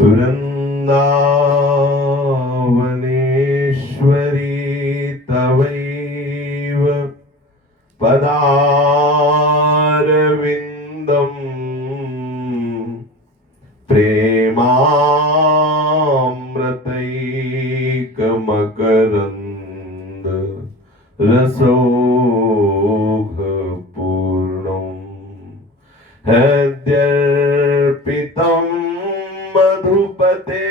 वृन्दावनेश्वरी तवैव पदारविन्दम् प्रेमामृतैकमकरन्द रसौघपूर्णम् हृद्यर्पितं मधुपते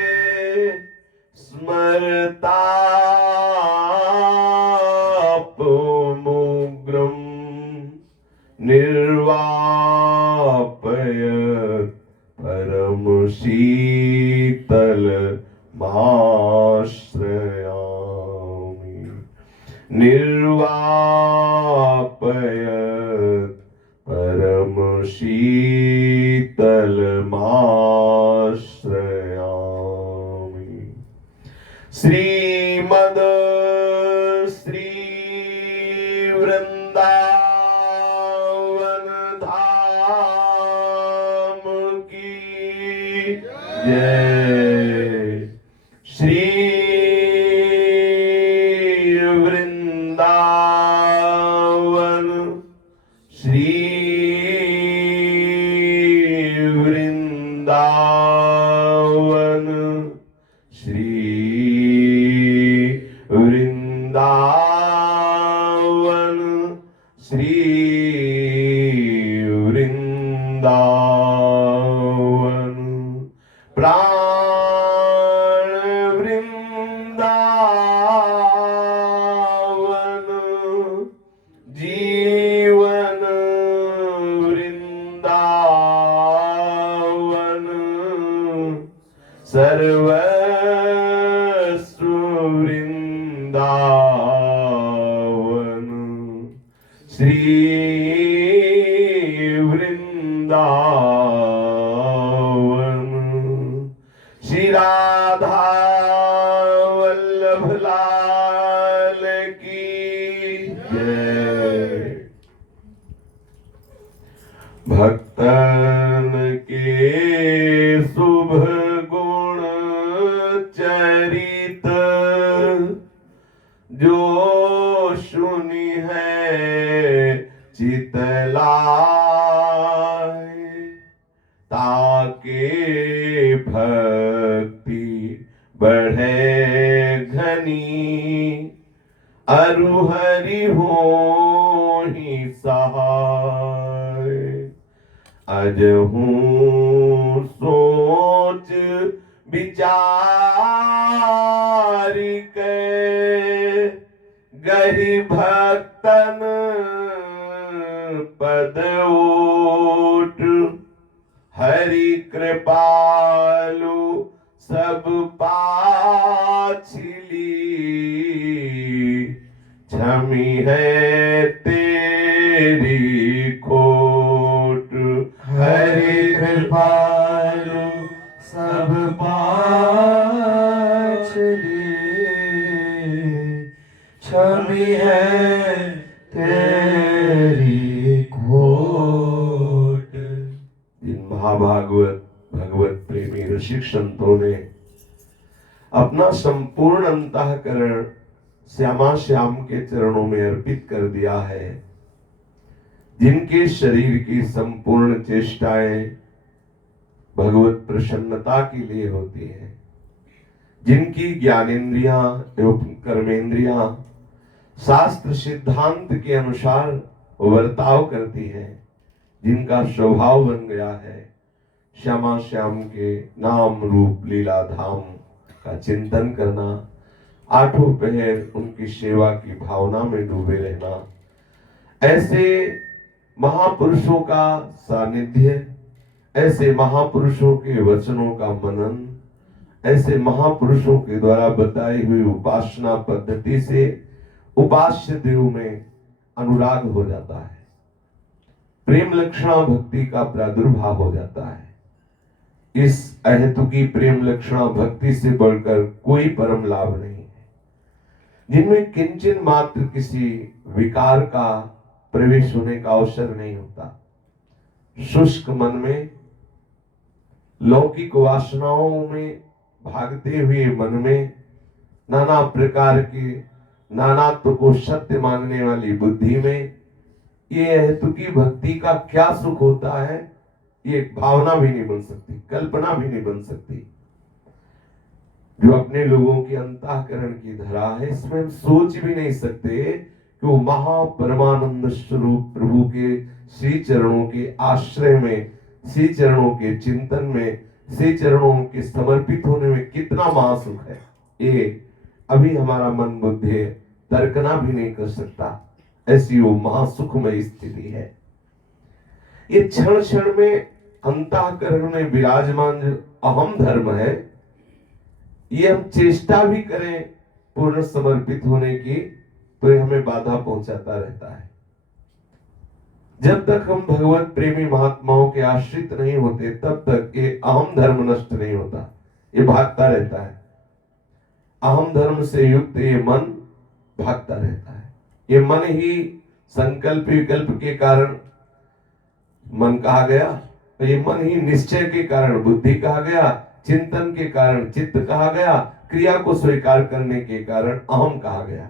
स्मरतापमुग्रम् निर्वापयत् परम शीतलमाश्रयामि निर्वापयत् परम शीतलमाश्रयामि। श्रीमद श्री वृंदावन धाम की जय। श्री वृंदावन श्री वृंदावन श्री वृंदावन श्री वृंदावन प्राण वृंदावन जीवन वृंदावन सर्वस्व वृंदावन श्री वृंदावन। श्री राधा वल्लभ लाल की जय। भक्तन के शुभ गुण चरित जो सुनी है चितलाय ताके भक्ति बढ़े घनी अरु हरि हो ही सहाय। अजहूं सोच विचार के गहि भक्तन पद ओट हरि कृपालु सब पाछली क्षमी है तेरी खोट। हरि कृपालु सब पाछली क्षमी है तेरी खोट। जिन महाभागवत भगवत प्रेमी ऋषिक संतों ने अपना संपूर्ण अंतःकरण श्यामा श्याम के चरणों में अर्पित कर दिया है, जिनके शरीर की संपूर्ण चेष्टाएं भगवत प्रसन्नता के लिए होती है, जिनकी ज्ञानेन्द्रियां एवं कर्मेंद्रियां शास्त्र सिद्धांत के अनुसार वर्ताव करती है, जिनका स्वभाव बन गया है श्यामा श्याम के नाम रूप लीला धाम का चिंतन करना, आठों पहर उनकी सेवा की भावना में डूबे रहना, ऐसे महापुरुषों का सानिध्य, ऐसे महापुरुषों के वचनों का मनन, ऐसे महापुरुषों के द्वारा बताई हुई उपासना पद्धति से उपास्य देव में अनुराग हो जाता है, प्रेम लक्षणा भक्ति का प्रादुर्भाव हो जाता है। इस अहेतुकी प्रेम लक्षणा भक्ति से बढ़कर कोई परम लाभ नहीं है, जिनमें किंचन मात्र किसी विकार का प्रवेश होने का अवसर नहीं होता। शुष्क मन में लौकिक वासनाओं में भागते हुए मन में नाना प्रकार के नानात्व को सत्य मानने वाली बुद्धि में ये हेतुकी भक्ति का क्या सुख होता है, ये भावना भी नहीं बन सकती, कल्पना भी नहीं बन सकती। जो अपने लोगों के अंतःकरण की धरा है, इसमें हम सोच भी नहीं सकते कि वो महापरमानंद स्वरूप प्रभु के श्री चरणों के आश्रय में, श्री चरणों के चिंतन में, श्री चरणों के समर्पित होने में कितना महासुख है, ये अभी हमारा मन बुद्धि तर्कना भी नहीं कर सकता। ऐसी वो महासुखमय स्थिति है। ये क्षण क्षण में अंतःकरण में विराजमान जो अहम धर्म है, ये हम चेष्टा भी करें पूर्ण समर्पित होने की, तो ये हमें बाधा पहुंचाता रहता है। जब तक हम भगवत प्रेमी महात्माओं के आश्रित नहीं होते, तब तक ये अहम धर्म नष्ट नहीं होता, ये भागता रहता है। अहम धर्म से युक्त ये मन भागता रहता है। ये मन ही संकल्प विकल्प के कारण मन कहा गया, तो ये मन ही निश्चय के कारण बुद्धि कहा गया, चिंतन के कारण चित्त कहा गया, क्रिया को स्वीकार करने के कारण अहम कहा गया।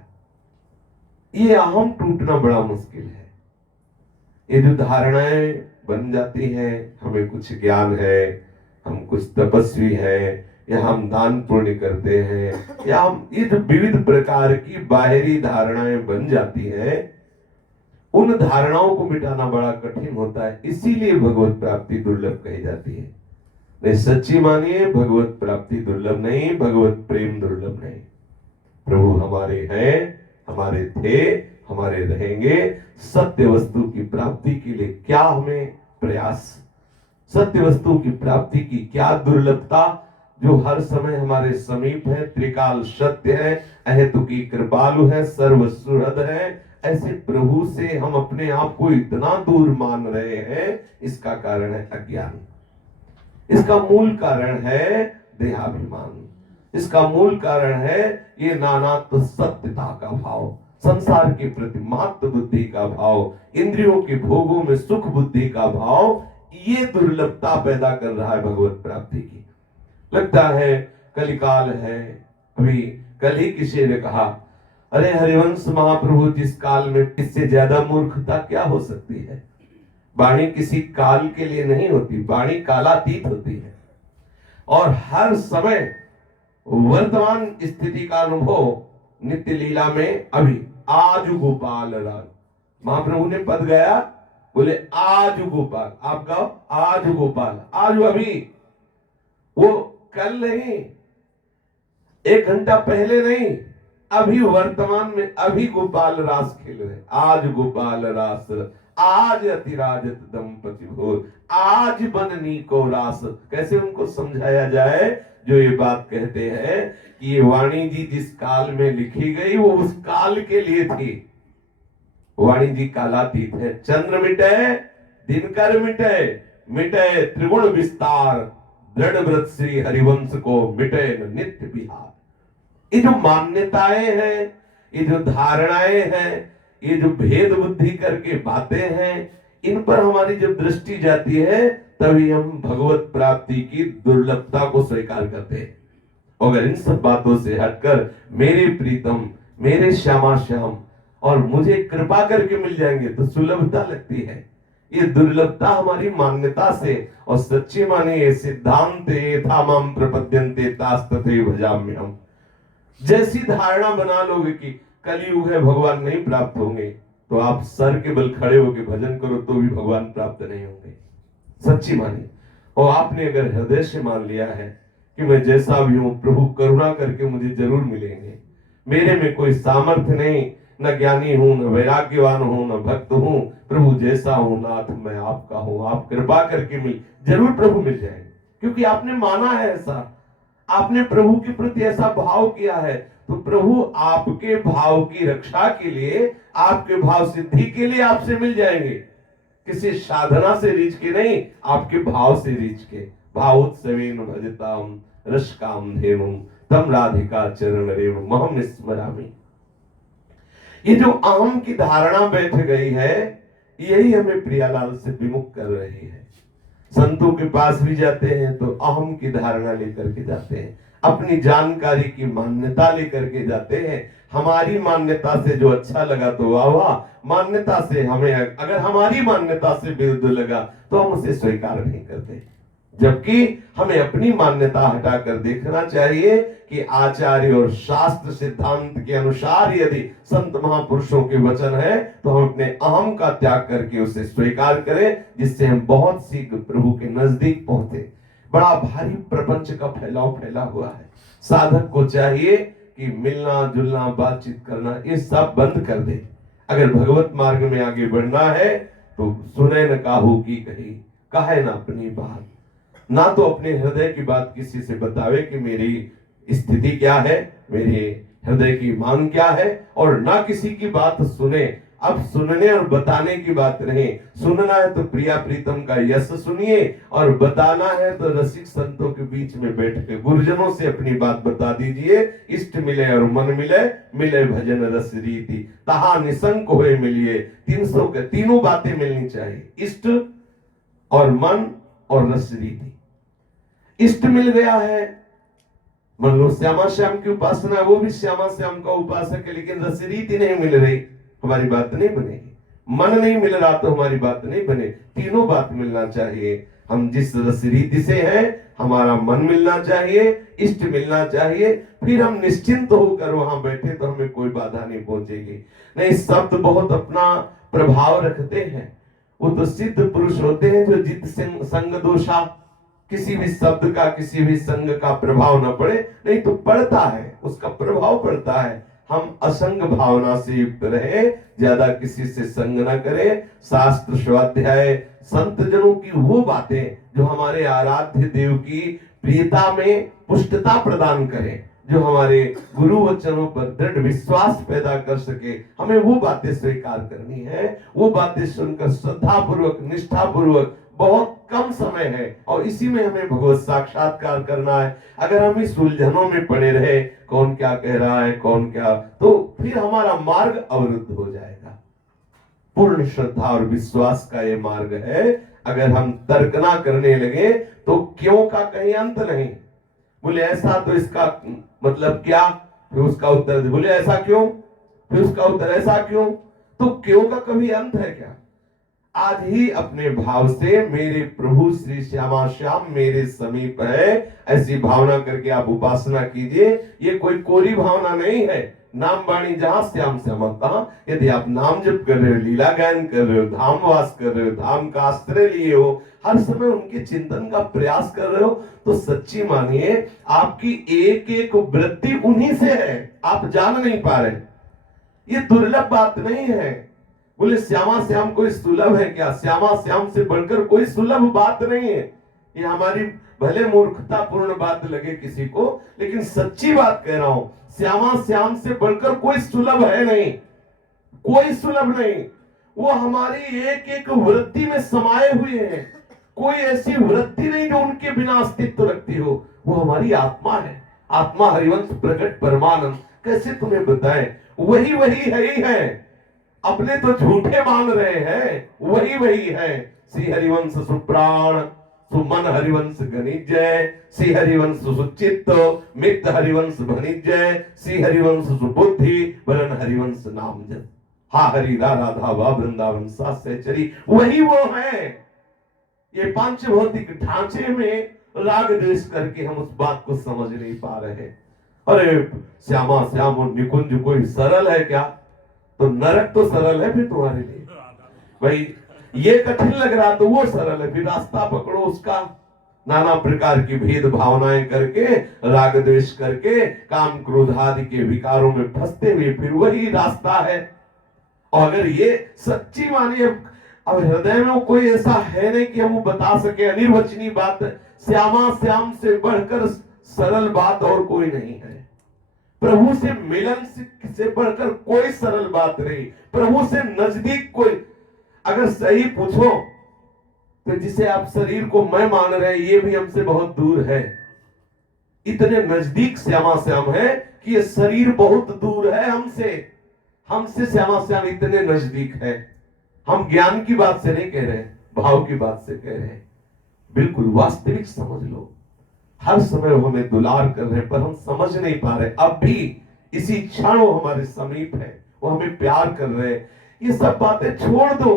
ये अहम टूटना बड़ा मुश्किल है। ये जो धारणाएं बन जाती हैं, हमें कुछ ज्ञान है, हम कुछ तपस्वी हैं, या हम दान पुण्य करते हैं, या हम ये जो विविध प्रकार की बाहरी धारणाएं बन जाती हैं, उन धारणाओं को मिटाना बड़ा कठिन होता है। इसीलिए भगवत प्राप्ति दुर्लभ कही जाती है। नहीं, सच्ची मानिए, भगवत प्राप्ति दुर्लभ नहीं, भगवत प्रेम दुर्लभ नहीं। प्रभु हमारे हैं, हमारे थे, हमारे रहेंगे। सत्य वस्तु की प्राप्ति के लिए क्या हमें प्रयास, सत्य वस्तु की प्राप्ति की क्या दुर्लभता, जो हर समय हमारे समीप है, त्रिकाल सत्य है, अहेतुकी कृपालु है, सर्वसुहृद है। ऐसे प्रभु से हम अपने आप को इतना दूर मान रहे हैं, इसका कारण है अज्ञान। इसका मूल कारण है देहाभिमान। इसका मूल कारण है ये नानात्व सत्यता का भाव, संसार के प्रति महत्व बुद्धि का भाव, इंद्रियों के भोगों में सुख बुद्धि का भाव। ये दुर्लभता पैदा कर रहा है भगवत प्राप्ति की। लगता है कलिकाल है। अभी कल ही किसी ने कहा, अरे हरिवंश महाप्रभु, जिस काल में इससे ज्यादा मूर्खता क्या हो सकती है। वाणी किसी काल के लिए नहीं होती, वाणी कालातीत होती है और हर समय वर्तमान स्थिति का अनुभव नित्य लीला में। अभी आज गोपाल राज महाप्रभु ने पद गाया, बोले आज गोपाल, आप गाओ आज गोपाल, आज अभी, वो कल नहीं, एक घंटा पहले नहीं, अभी वर्तमान में, अभी गोपाल रास खेल रहे। आज गोपाल रास, आज अतिराजत दंपति भोर, आज बननी को रास। कैसे उनको समझाया जाए जो ये बात कहते हैं कि ये वाणी जी जिस काल में लिखी गई वो उस काल के लिए थी। वाणी जी कालातीत है। चंद्र मिटे, दिनकर मिटे, मिटे त्रिगुण विस्तार, दृढ़ व्रत श्री हरिवंश को मिटे न नित्य बिहार। ये जो मान्यताएं हैं, ये जो धारणाएं हैं, ये जो भेद बुद्धि करके बातें हैं, इन पर हमारी जब दृष्टि जाती है, तभी हम भगवत प्राप्ति की दुर्लभता को स्वीकार करते हैं। अगर इन सब बातों से हटकर मेरे प्रीतम, मेरे श्यामा श्याम और मुझे कृपा करके मिल जाएंगे, तो सुलभता लगती है। ये दुर्लभता हमारी मान्यता से, और सच्ची माने ये सिद्धांत यथा माम प्रपद्यन्ते तास्तथे भजाम्यहम्। जैसी धारणा बना लोगे कि कलयुग है, भगवान नहीं प्राप्त होंगे, तो आप सर के बल खड़े होकर भजन करो तो भी भगवान प्राप्त नहीं होंगे। सच्ची मानी। और आपने अगर हृदय से मान लिया है कि मैं जैसा भी हूं, प्रभु करुणा करके मुझे जरूर मिलेंगे, मेरे में कोई सामर्थ्य नहीं, न ज्ञानी हूं, न वैराग्यवान हूं, न भक्त हूं, प्रभु जैसा हूं नाथ मैं आपका हूं, आप कृपा करके जरूर प्रभु मिल जाएंगे। क्योंकि आपने माना है ऐसा, आपने प्रभु के प्रति ऐसा भाव किया है, तो प्रभु आपके भाव की रक्षा के लिए, आपके भाव सिद्धि के लिए आपसे मिल जाएंगे। किसी साधना से रीझ के नहीं, आपके भाव से रीझ के। भावोत्सवेन भजताम रसकाम धेनुम तम राधिका चरण रेणु महम स्मरामि। ये जो अहम की धारणा बैठ गई है, यही हमें प्रियालाल से विमुख कर रही है। संतों के पास भी जाते हैं तो अहम की धारणा लेकर के जाते हैं, अपनी जानकारी की मान्यता लेकर के जाते हैं। हमारी मान्यता से जो अच्छा लगा तो वाह वाह, मान्यता से हमें अगर हमारी मान्यता से विरुद्ध लगा तो हम उसे स्वीकार नहीं करते। जबकि हमें अपनी मान्यता हटाकर देखना चाहिए कि आचार्य और शास्त्र सिद्धांत के अनुसार यदि संत महापुरुषों के वचन है तो हम अपने अहम का त्याग करके उसे स्वीकार करें, जिससे हम बहुत शीघ्र प्रभु के नजदीक पहुंचे। बड़ा भारी प्रपंच का फैलाव फैला हुआ है। साधक को चाहिए कि मिलना जुलना बातचीत करना ये सब बंद कर दे। अगर भगवत मार्ग में आगे बढ़ना है तो सुने न काहू की कही, कहे ना अपनी बात, ना तो अपने हृदय की बात किसी से बतावे कि मेरी स्थिति क्या है, मेरे हृदय की मांग क्या है, और ना किसी की बात सुने। अब सुनने और बताने की बात नहीं, सुनना है तो प्रिया प्रीतम का यश सुनिए, और बताना है तो रसिक संतों के बीच में बैठ के गुरुजनों से अपनी बात बता दीजिए। इष्ट मिले और मन मिले, मिले भजन रस रीति, तहा निसंक होए मिलिए। 300 के तीनों बातें मिलनी चाहिए, इष्ट और मन और रस रीति। इष्ट मिल गया है, मान लो श्यामा श्याम की उपासना, वो भी श्यामा श्याम का उपासक है, लेकिन रस रीति नहीं मिल रही, हमारी बात नहीं बनेगी। मन नहीं मिल रहा तो हमारी बात नहीं बने। तीनों बात मिलना चाहिए। हम जिस रस रीति से हैं, हमारा मन मिलना चाहिए, इष्ट मिलना चाहिए, फिर हम निश्चिंत होकर वहां बैठे तो हमें कोई बाधा नहीं पहुंचेगी। नहीं, शब्द बहुत अपना प्रभाव रखते हैं। वो तो सिद्ध पुरुष होते हैं जो जित संग दोषा, किसी भी शब्द का किसी भी संग का प्रभाव न पड़े, नहीं तो पड़ता है, उसका प्रभाव पड़ता है। हम असंग भावना से युक्त रहे, ज्यादा किसी से संग न करें। शास्त्र स्वाध्याय संत जनों की वो बातें जो हमारे आराध्य देव की प्रियता में पुष्टता प्रदान करें, जो हमारे गुरु वचनों पर दृढ़ विश्वास पैदा कर सके, हमें वो बातें स्वीकार करनी है। वो बातें सुनकर श्रद्धा पूर्वक निष्ठा पूर्वक, बहुत कम समय है और इसी में हमें भगवत साक्षात्कार करना है। अगर हम इस उलझनों में पड़े रहे, कौन क्या कह रहा है कौन क्या, तो फिर हमारा मार्ग अवरुद्ध हो जाएगा। पूर्ण श्रद्धा और विश्वास का ये मार्ग है। अगर हम तर्कना करने लगे तो क्यों का कहीं अंत नहीं। बोले ऐसा तो इसका मतलब क्या, फिर उसका उत्तर दे। बोले ऐसा क्यों, फिर उसका उत्तर ऐसा क्यों। तो क्यों का कभी अंत है क्या। आज ही अपने भाव से मेरे प्रभु श्री श्यामा श्याम मेरे समीप है, ऐसी भावना करके आप उपासना कीजिए। ये कोई कोरी भावना नहीं है। नाम वाणी जहां श्याम श्यामा तहां। यदि आप नाम जप कर रहे हो, लीला गायन कर रहे हो, धाम वास कर रहे हो, धाम का आश्रय लिए हो, हर समय उनके चिंतन का प्रयास कर रहे हो, तो सच्ची मानिए आपकी एक एक वृत्ति उन्हीं से है, आप जान नहीं पा रहे। ये दुर्लभ बात नहीं है। बोले श्यामा श्याम कोई सुलभ है क्या। श्यामा श्याम से बढ़कर कोई सुलभ बात नहीं है। ये हमारी भले मूर्खता पूर्ण बात लगे किसी को, लेकिन सच्ची बात कह रहा हूं, श्यामा श्याम से बढ़कर कोई सुलभ है नहीं, कोई सुलभ नहीं। वो हमारी एक एक वृत्ति में समाये हुए हैं। कोई ऐसी वृत्ति नहीं जो उनके बिना अस्तित्व रखती हो। वो हमारी आत्मा है। आत्मा हरिवंश प्रकट परमानंद, कैसे तुम्हें बताएं। वही वही है ही है, अपने तो झूठे मान रहे हैं, वही वही है। श्री हरिवंश सुप्राण सुमन हरिवंश गणिजय, श्री हरिवंश सुचित्त मित हरिवंश भनिजय, श्री हरिवंश सुबुद्धि वरन हरिवंश नाम जप। हा हरि राधा वा वृंदावन साचरी, वही वो है। ये पांच भौतिक ढांचे में राग द्वेष करके हम उस बात को समझ नहीं पा रहे। अरे श्यामा श्याम और निकुंज कोई सरल है क्या। तो नरक तो सरल है फिर तुम्हारे लिए भाई। ये कठिन लग रहा तो वो सरल है, फिर रास्ता पकड़ो उसका। नाना प्रकार की भेद भावनाएं करके, राग द्वेष करके, काम क्रोध आदि के विकारों में फंसते हुए फिर वही रास्ता है। और अगर ये सच्ची मानिए, अब हृदय में कोई ऐसा है नहीं कि हम बता सके अनिर्वचनीय बात, श्यामा श्याम से बढ़कर सरल बात और कोई नहीं है। प्रभु से मिलन से बढ़कर कोई सरल बात नहीं। प्रभु से नजदीक कोई, अगर सही पूछो तो जिसे आप शरीर को मैं मान रहे हैं, ये भी हमसे बहुत दूर है। इतने नजदीक श्यामा श्याम है कि ये शरीर बहुत दूर है हमसे। हमसे श्यामा श्याम इतने नजदीक है। हम ज्ञान की बात से नहीं कह रहे, भाव की बात से कह रहे हैं। बिल्कुल वास्तविक समझ लो। हर समय वो हमें दुलार कर रहे हैं, पर हम समझ नहीं पा रहे। अब भी इसी क्षण वो हमारे समीप है, वो हमें प्यार कर रहे हैं। ये सब बातें छोड़ दो।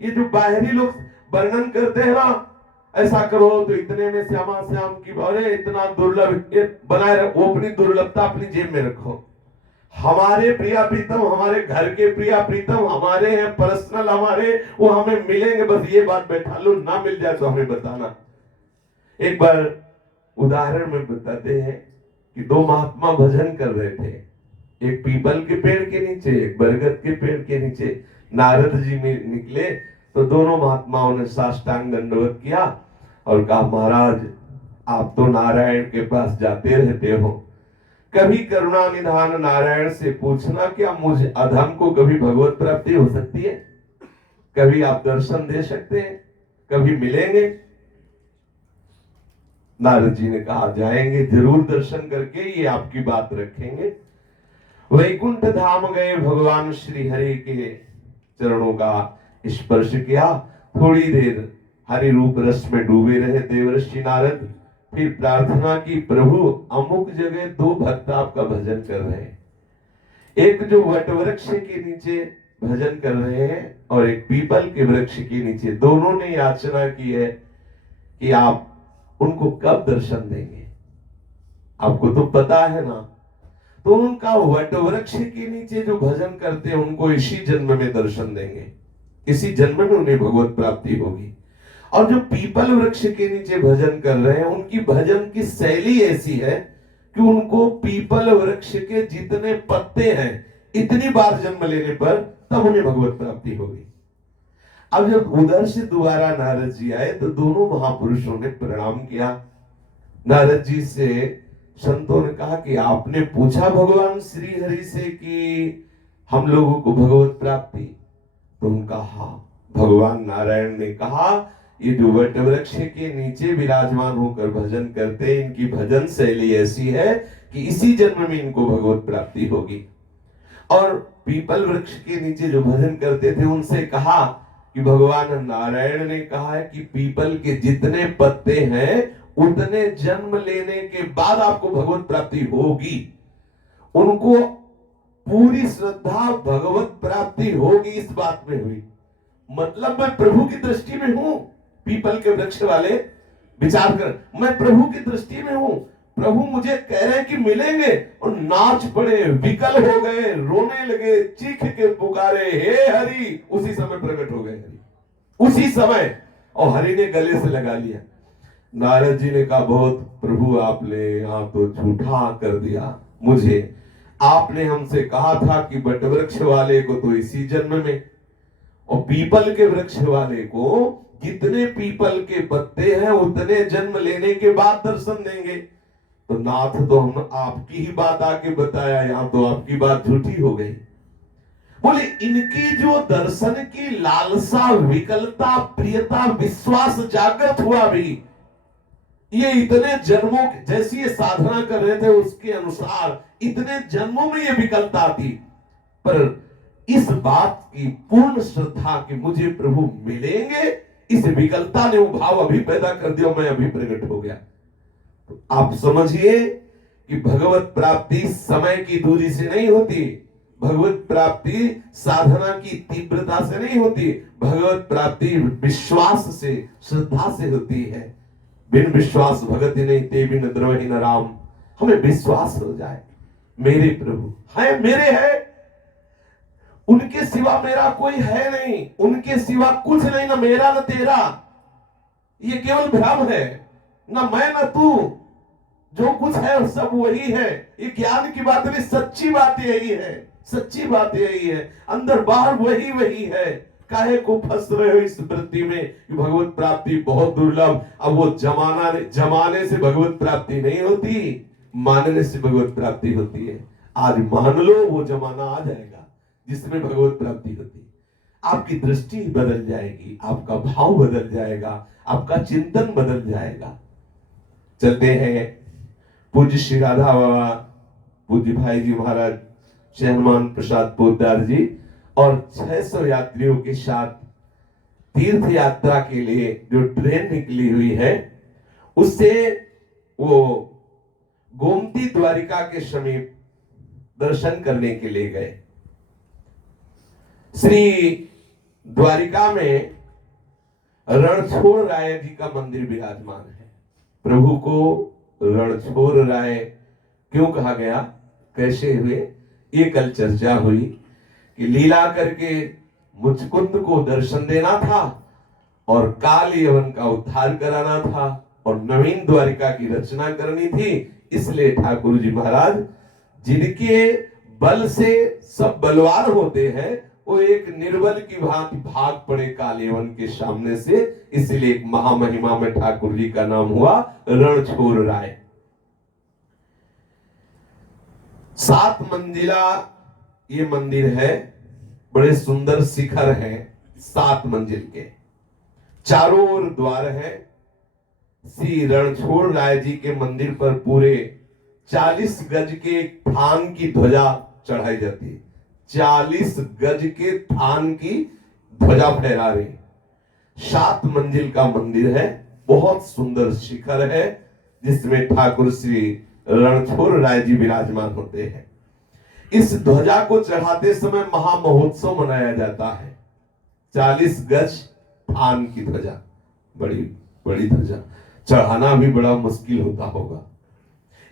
ये जो बाहरी लोग वर्णन करते हैं ना, ऐसा करो तो इतने में श्यामा श्याम की, अरे इतना दुर्लभ, ये बनाए रखो। वो अपनी दुर्लभता अपनी जेब में रखो। हमारे प्रिया प्रीतम, हमारे घर के प्रिया प्रीतम हमारे हैं, पर्सनल हमारे, वो हमें मिलेंगे। बस ये बात बैठा लो, ना मिल जाए तो हमें बताना। एक बार उदाहरण में बताते हैं कि दो महात्मा भजन कर रहे थे, एक पीपल के पेड़ के नीचे, एक बरगद के पेड़ के नीचे। नारद जी में निकले तो दोनों महात्माओं ने साष्टांग दंडवत किया और कहा, महाराज आप तो नारायण के पास जाते रहते हो, कभी करुणा निधान नारायण से पूछना क्या मुझे अधम को कभी भगवत प्राप्ति हो सकती है? कभी आप दर्शन दे सकते हैं? कभी मिलेंगे? नारद जी ने कहा, जाएंगे जरूर दर्शन करके, ये आपकी बात रखेंगे। वैकुंठ धाम गए, भगवान श्री हरि के चरणों का स्पर्श किया। थोड़ी देर हरि रूप रस में डूबे रहे देवर्षि नारद। फिर प्रार्थना की, प्रभु अमुक जगह दो भक्त आपका भजन कर रहे हैं, एक जो वट वृक्ष के नीचे भजन कर रहे हैं और एक पीपल के वृक्ष के नीचे। दोनों ने याचना की है कि आप उनको कब दर्शन देंगे, आपको तो पता है ना। तो उनका वट वृक्ष के नीचे जो भजन करते हैं उनको इसी जन्म में दर्शन देंगे, इसी जन्म में उन्हें भगवत प्राप्ति होगी। और जो पीपल वृक्ष के नीचे भजन कर रहे हैं, उनकी भजन की शैली ऐसी है कि उनको पीपल वृक्ष के जितने पत्ते हैं, इतनी बार जन्म लेने पर तब उन्हें भगवत प्राप्ति होगी। अब जब उधर से दोबारा नारद जी आए तो दोनों महापुरुषों ने प्रणाम किया। नारद जी से संतों ने कहा कि आपने पूछा भगवान श्री हरि से कि हम लोगों को भगवत प्राप्ति? तो उनका हाँ। भगवान नारायण ने कहा, ये जो वट वृक्ष के नीचे विराजमान होकर भजन करते हैं, इनकी भजन शैली ऐसी है कि इसी जन्म में इनको भगवत प्राप्ति होगी। और पीपल वृक्ष के नीचे जो भजन करते थे उनसे कहा कि भगवान नारायण ने कहा है कि पीपल के जितने पत्ते हैं उतने जन्म लेने के बाद आपको भगवत प्राप्ति होगी। उनको पूरी श्रद्धा भगवत प्राप्ति होगी इस बात में हुई। मतलब मैं प्रभु की दृष्टि में हूं। पीपल के वृक्ष वाले विचार कर, मैं प्रभु की दृष्टि में हूं। प्रभु मुझे कह रहे हैं कि मिलेंगे, और नाच पड़े, विकल हो गए, रोने लगे, चीख के पुकारे, हे हरि। उसी समय प्रकट हो गए हरि, उसी समय। और हरि ने गले से लगा लिया। नारद जी ने कहा, बहुत प्रभु आपने यहाँ तो झूठा कर दिया मुझे। आपने हमसे कहा था कि बट वृक्ष वाले को तो इसी जन्म में, और पीपल के वृक्ष वाले को जितने पीपल के पत्ते हैं उतने जन्म लेने के बाद दर्शन देंगे। तो नाथ, तो हम आपकी ही बात आके बताया, यहां तो आपकी बात झूठी हो गई। बोले, इनकी जो दर्शन की लालसा, विकलता, प्रियता, विश्वास जागृत हुआ भी, ये इतने जन्मों, जैसी ये साधना कर रहे थे उसके अनुसार इतने जन्मों में ये विकलता थी, पर इस बात की पूर्ण श्रद्धा कि मुझे प्रभु मिलेंगे, इस विकलता ने वो भाव अभी पैदा कर दिया, मैं अभी प्रकट हो गया। तो आप समझिए कि भगवत प्राप्ति समय की दूरी से नहीं होती, भगवत प्राप्ति साधना की तीव्रता से नहीं होती, भगवत प्राप्ति विश्वास से, श्रद्धा से होती है। बिन विश्वास भगति नहीं, ते बिन द्रवहि न राम। हमें विश्वास हो जाए, मेरे प्रभु है, मेरे है, उनके सिवा मेरा कोई है नहीं, उनके सिवा कुछ नहीं, ना मेरा ना तेरा। ये केवल भ्रम है, ना मैं ना तू, जो कुछ है सब वही है। ये ज्ञान की बात नहीं, सच्ची बात यही है, सच्ची बात यही है। अंदर बाहर वही वही है। काहे को फंस रहे हो इस वृत्ति में कि भगवत प्राप्ति बहुत दुर्लभ। अब वो जमाने से भगवत प्राप्ति नहीं होती, मानने से भगवत प्राप्ति होती है। आज मान लो, वो जमाना आ जाएगा जिसमें भगवत प्राप्ति होती है। आपकी दृष्टि बदल जाएगी, आपका भाव बदल जाएगा, आपका चिंतन बदल जाएगा। चलते हैं पूज्य श्री राधा बाबा, पूज्य भाई जी महाराज श्री हनुमान प्रसाद पोद्दार जी और 600 यात्रियों के साथ तीर्थ यात्रा के लिए जो ट्रेन निकली हुई है, उससे वो गोमती द्वारिका के समीप दर्शन करने के लिए गए। श्री द्वारिका में रणछोड़ राय जी का मंदिर विराजमान है। प्रभु को रणछोड़ राय क्यों कहा गया, कैसे हुए, ये कल चर्चा हुई कि लीला करके मुचकुंद को दर्शन देना था और काल यवन का उद्धार कराना था और नवीन द्वारिका की रचना करनी थी। इसलिए ठाकुर जी महाराज, जिनके बल से सब बलवान होते हैं, वो एक निर्बल की भांति भाग पड़े कालेवन के सामने से। इसलिए एक महामहिमा में ठाकुर जी का नाम हुआ रणछोड़ राय। 7 मंजिला ये मंदिर है, बड़े सुंदर शिखर है, 7 मंजिल के, चारों ओर द्वार है। श्री रणछोड़ राय जी के मंदिर पर पूरे 40 गज के थान की ध्वजा चढ़ाई जाती है। 40 गज के थान की ध्वजा फहरा रही। 7 मंजिल का मंदिर है, बहुत सुंदर शिखर है, जिसमें ठाकुर श्री रणछोड़ राय जी विराजमान होते हैं। इस ध्वजा को चढ़ाते समय महामहोत्सव मनाया जाता है। 40 गज थान की ध्वजा, बड़ी बड़ी ध्वजा, चढ़ाना भी बड़ा मुश्किल होता होगा।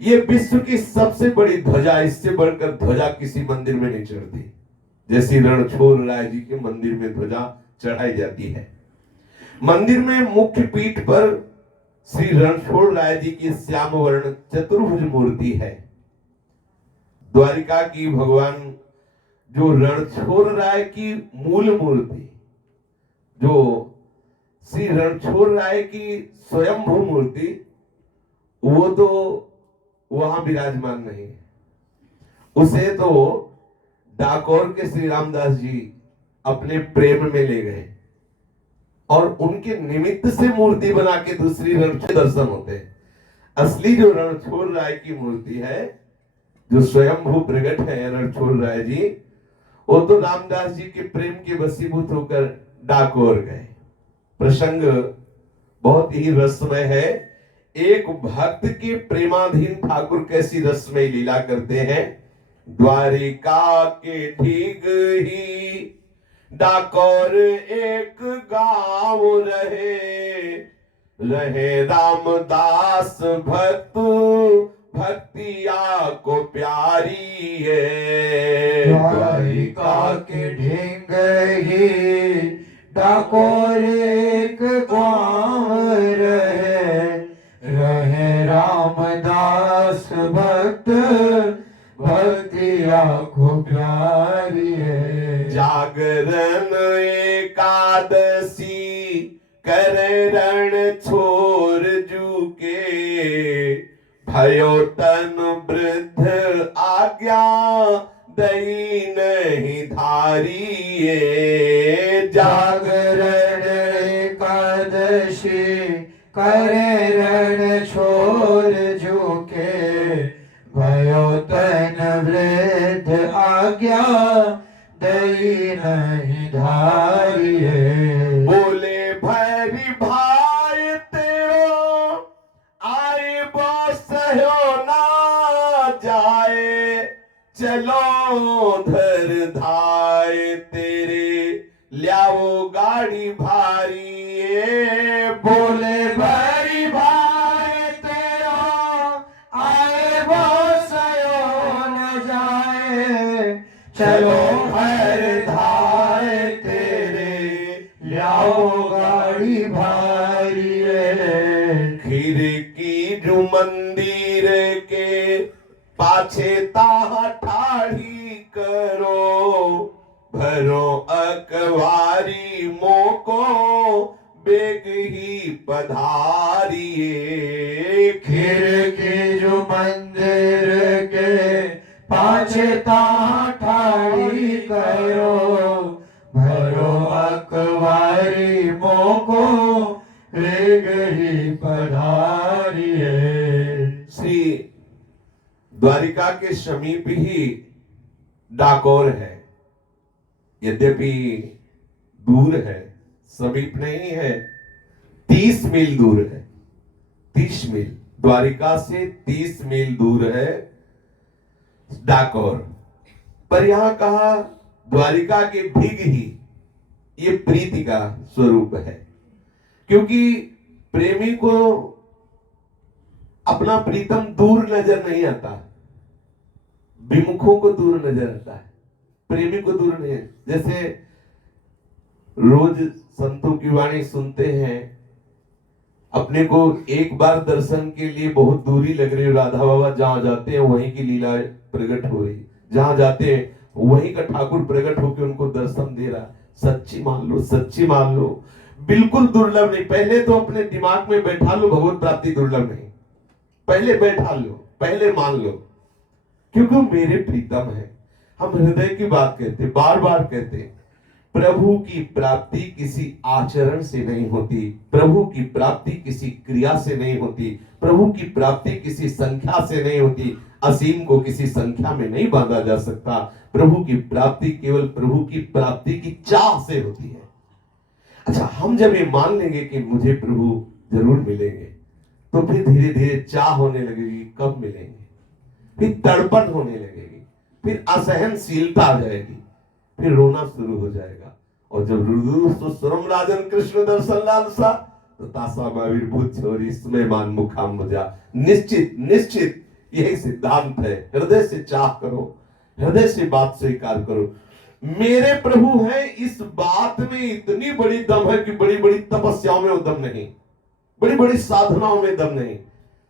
ये विश्व की सबसे बड़ी ध्वजा, इससे बढ़कर ध्वजा किसी मंदिर में नहीं चढ़ती, जैसी रणछोड़ राय जी के मंदिर में ध्वजा चढ़ाई जाती है। मंदिर में मुख्य पीठ पर श्री रणछोड़ राय जी की श्याम वर्ण चतुर्भुज मूर्ति है। द्वारिका की भगवान जो रणछोड़ राय की मूल मूर्ति, जो श्री रणछोड़ राय की स्वयंभू मूर्ति, वो तो वहां विराजमान नहीं है। उसे तो डाकोर के श्री रामदास जी अपने प्रेम में ले गए और उनके निमित्त से मूर्ति बना के दूसरी रणछोड़ दर्शन होते हैं। असली जो रणछोड़ राय की मूर्ति है, जो स्वयंभू प्रकट है रणछोड़ राय जी, वो तो रामदास जी के प्रेम के वशीभूत होकर डाकोर गए। प्रसंग बहुत ही रसमय है। एक भक्त के प्रेमाधीन ठाकुर कैसी रसमय लीला करते हैं। द्वारिका के ठीक ही डाकोर एक गांव रहे, रहे रामदास भक्त भक्तिया को प्यारी है। द्वारिका के ढेंग ही डाकोर एक गांव रहे, रहे रामदास भक्त भक्तिया को प्यारी है। जागरण एकादशी कर रण छोर जुके, भयो तन वृद्ध आज्ञा दही नहीं धारिये। जागरण एकादशी करे रण छोर झुके, भयो तन वृद्ध आज्ञा दई नहीं धारिये। बोले भैरी भाई तेरो आए बसयो ना जाए, चलो धर धाय तेरे ल्याओ गाड़ी भारी। बोले भैरी भाई तेरो आए बसयो न जाए, चलो हर धाय तेरे ल्याओ गाड़ी भारी। खिड़की जो मंदिर के पाछे ताहा ठाड़ी करो, भरो अकवारी मोको बेग ही पधारिये। खिड़की जो मंदिर के पाछे ताहा ठाड़ी करो, भरो अकवारी मोको बेग ही पधारिये। श्री द्वारिका के समीप ही डाकोर है, यद्यपि दूर है, समीप नहीं है, 30 मील दूर है। 30 मील, द्वारिका से 30 मील दूर है डाकोर। पर यहां कहा द्वारिका के भीग ही ये प्रीति का स्वरूप है, क्योंकि प्रेमी को अपना प्रीतम दूर नजर नहीं आता, विमुखों को दूर नजर आता है, प्रेमी को दूर नहीं। जैसे रोज संतों की वाणी सुनते हैं, अपने को एक बार दर्शन के लिए बहुत दूरी लग रही है, राधा बाबा जहां जाते हैं वहीं की लीला प्रकट हो रही, जहां जाते हैं वहीं का ठाकुर प्रकट होकर उनको दर्शन दे रहा। सच्ची मान लो, सच्ची मान लो, बिल्कुल दुर्लभ नहीं। पहले तो अपने दिमाग में बैठा लो भगवत प्राप्ति दुर्लभ नहीं, पहले बैठा लो, पहले मान लो, क्योंकि वो मेरे प्रीतम है। हम हृदय की बात कहते, बार बार कहते, प्रभु की प्राप्ति किसी आचरण से नहीं होती, प्रभु की प्राप्ति किसी क्रिया से नहीं होती, प्रभु की प्राप्ति किसी संख्या से नहीं होती। असीम को किसी संख्या में नहीं बांधा जा सकता। प्रभु की प्राप्ति केवल प्रभु की प्राप्ति की चाह से होती है। अच्छा, हम जब ये मान लेंगे कि मुझे प्रभु जरूर मिलेंगे, तो फिर धीरे धीरे चाह होने लगेगी, कब मिलेंगे, फिर तड़पन होने लगेगी, फिर असहनशीलता आ जाएगी, फिर रोना शुरू हो जाएगा। और जब रुदु सुरम राजन कृष्ण दर्शन लालसा, तो तासा महावीर छोरी इसमें मान मुखाम बुझा। निश्चित निश्चित यही सिद्धांत है। हृदय से चाह करो, हृदय से बात स्वीकार करो, मेरे प्रभु हैं, इस बात में इतनी बड़ी दम है कि बड़ी बड़ी तपस्याओं में दम नहीं, बड़ी बड़ी साधनाओं में दम नहीं।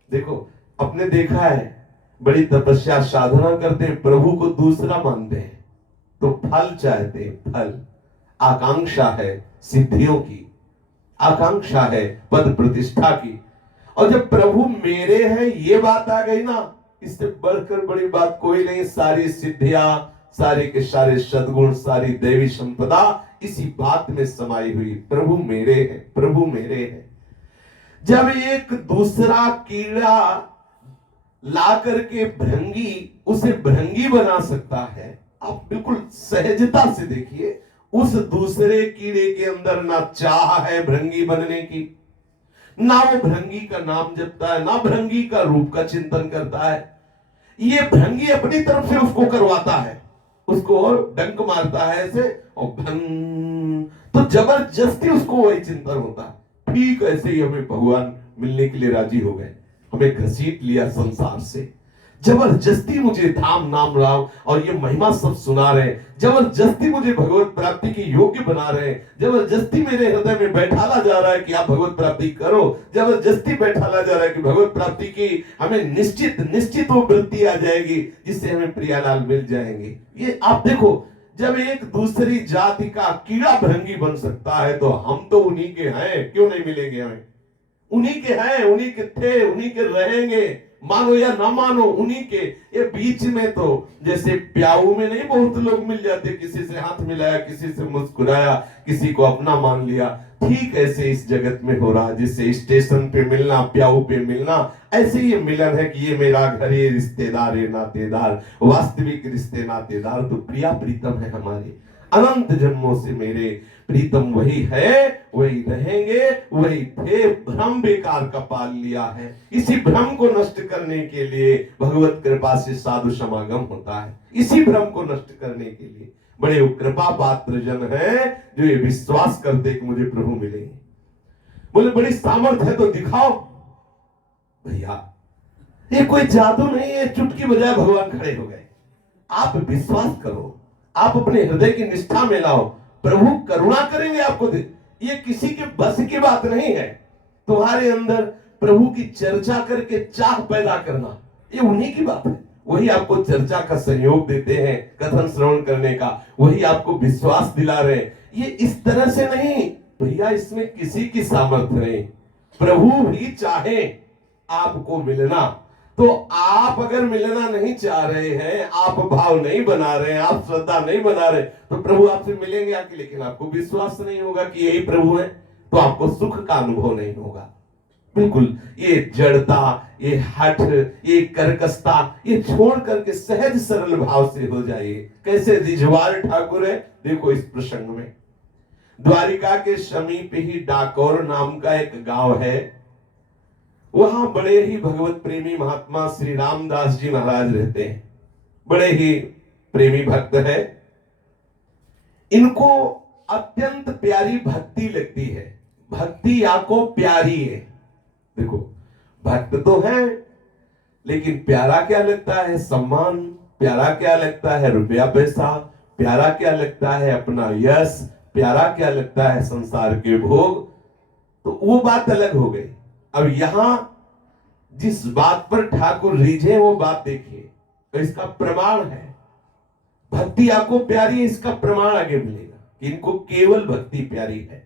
देखो, अपने देखा है, बड़ी तपस्या साधना करते हैं, प्रभु को दूसरा मानते हैं, तो फल चाहते हैं, फल, आकांक्षा है सिद्धियों की, आकांक्षा है पद प्रतिष्ठा की। और जब प्रभु मेरे हैं ये बात आ गई ना, इससे बढ़कर बड़ी बात कोई नहीं। सारी सिद्धियां, सारे के सारे सद्गुण, सारी देवी संपदा इसी बात में समाई हुई, प्रभु मेरे हैं, प्रभु मेरे हैं। जब एक दूसरा कीड़ा ला करके भृंगी उसे भृंगी बना सकता है, आप बिल्कुल सहजता से देखिए, उस दूसरे कीड़े के अंदर ना चाह है भृंगी बनने की, ना वो भृंगी का नाम जपता है, ना भृंगी का रूप का चिंतन करता है। ये भृंगी अपनी तरफ से उसको करवाता है, उसको और डंक मारता है ऐसे, और भंग, तो जबरदस्ती उसको वही चिंतन होता है। ठीक ऐसे ही हमें भगवान मिलने के लिए राजी हो गए, हमें घसीट लिया संसार से, जबरदस्ती मुझे धाम नाम राम और ये महिमा सब सुना रहे, जबरदस्ती मुझे भगवत प्राप्ति की योग्य बना रहे, जबरदस्ती मेरे हृदय में बैठाला जा रहा है कि आप भगवत प्राप्ति करो, जबरदस्ती बैठाला जा रहा है कि भगवत प्राप्ति की हमें निश्चित निश्चित वो वृत्ति आ जाएगी जिससे हमें प्रियालाल मिल जाएंगे। ये आप देखो, जब एक दूसरी जाति का कीड़ा भृंगी बन सकता है, तो हम तो उन्हीं के हैं, क्यों नहीं मिलेंगे हमें? उन्हीं के हैं, उन्हीं के थे, उन्हीं के रहेंगे, मानो या ना मानो उन्हीं के। ये बीच में तो जैसे प्याऊ में नहीं बहुत लोग मिल जाते, किसी से हाथ मिलाया, किसी से मुस्कुराया, किसी को अपना मान लिया, ठीक ऐसे इस जगत में हो रहा, जिससे स्टेशन पे मिलना, प्याऊ पे मिलना, ऐसे ये मिलन है कि ये मेरा घर, ये रिश्तेदार, ये नातेदार, वास्तविक रिश्ते नातेदार तो प्रिया प्रीतम है हमारे, अनंत जन्मों से मेरे प्रीतम वही है, वही रहेंगे, वही थे। भ्रम बेकार का पाल लिया है, इसी भ्रम को नष्ट करने के लिए भगवत कृपा से साधु समागम होता है। इसी भ्रम को नष्ट करने के लिए बड़े कृपा पात्र जन है जो ये विश्वास करते कि मुझे प्रभु मिलेंगे। बोले बड़ी सामर्थ है तो दिखाओ। भैया ये कोई जादू नहीं है, चुटकी बजाए भगवान खड़े हो गए। आप विश्वास करो, आप अपने हृदय की निष्ठा में लाओ, प्रभु करुणा करेंगे आपको। ये किसी के बस की बात नहीं है। तुम्हारे अंदर प्रभु की चर्चा करके चाह पैदा करना, ये उन्हीं की बात है। वही आपको चर्चा का सहयोग देते हैं, कथन श्रवण करने का, वही आपको विश्वास दिला रहे हैं। ये इस तरह से नहीं भैया, इसमें किसी की सामर्थ्य नहीं। प्रभु भी चाहे आपको मिलना, तो आप अगर मिलना नहीं चाह रहे हैं, आप भाव नहीं बना रहे हैं, आप श्रद्धा नहीं बना रहे, तो प्रभु आपसे मिलेंगे आके, लेकिन आपको विश्वास नहीं होगा कि यही प्रभु है, तो आपको सुख का अनुभव नहीं होगा। बिल्कुल ये जड़ता, ये हठ, ये कर्कशता, ये छोड़ करके सहज सरल भाव से हो जाइए। कैसे रिझवार ठाकुर है, देखो इस प्रसंग में द्वारिका के समीप ही डाकोर नाम का एक गांव है। वहां बड़े ही भगवत प्रेमी महात्मा श्री रामदास जी महाराज रहते हैं। बड़े ही प्रेमी भक्त है। इनको अत्यंत प्यारी भक्ति लगती है। भक्ति आपको प्यारी है। देखो, भक्त तो है, लेकिन प्यारा क्या लगता है? सम्मान। प्यारा क्या लगता है? रुपया पैसा। प्यारा क्या लगता है? अपना यश। प्यारा क्या लगता है? संसार के भोग। तो वो बात अलग हो गई। अब यहां जिस बात पर ठाकुर रीझे वो बात देखिए, तो इसका प्रमाण है। भक्ति आपको प्यारी है, इसका प्रमाण आगे मिलेगा कि इनको केवल भक्ति प्यारी है।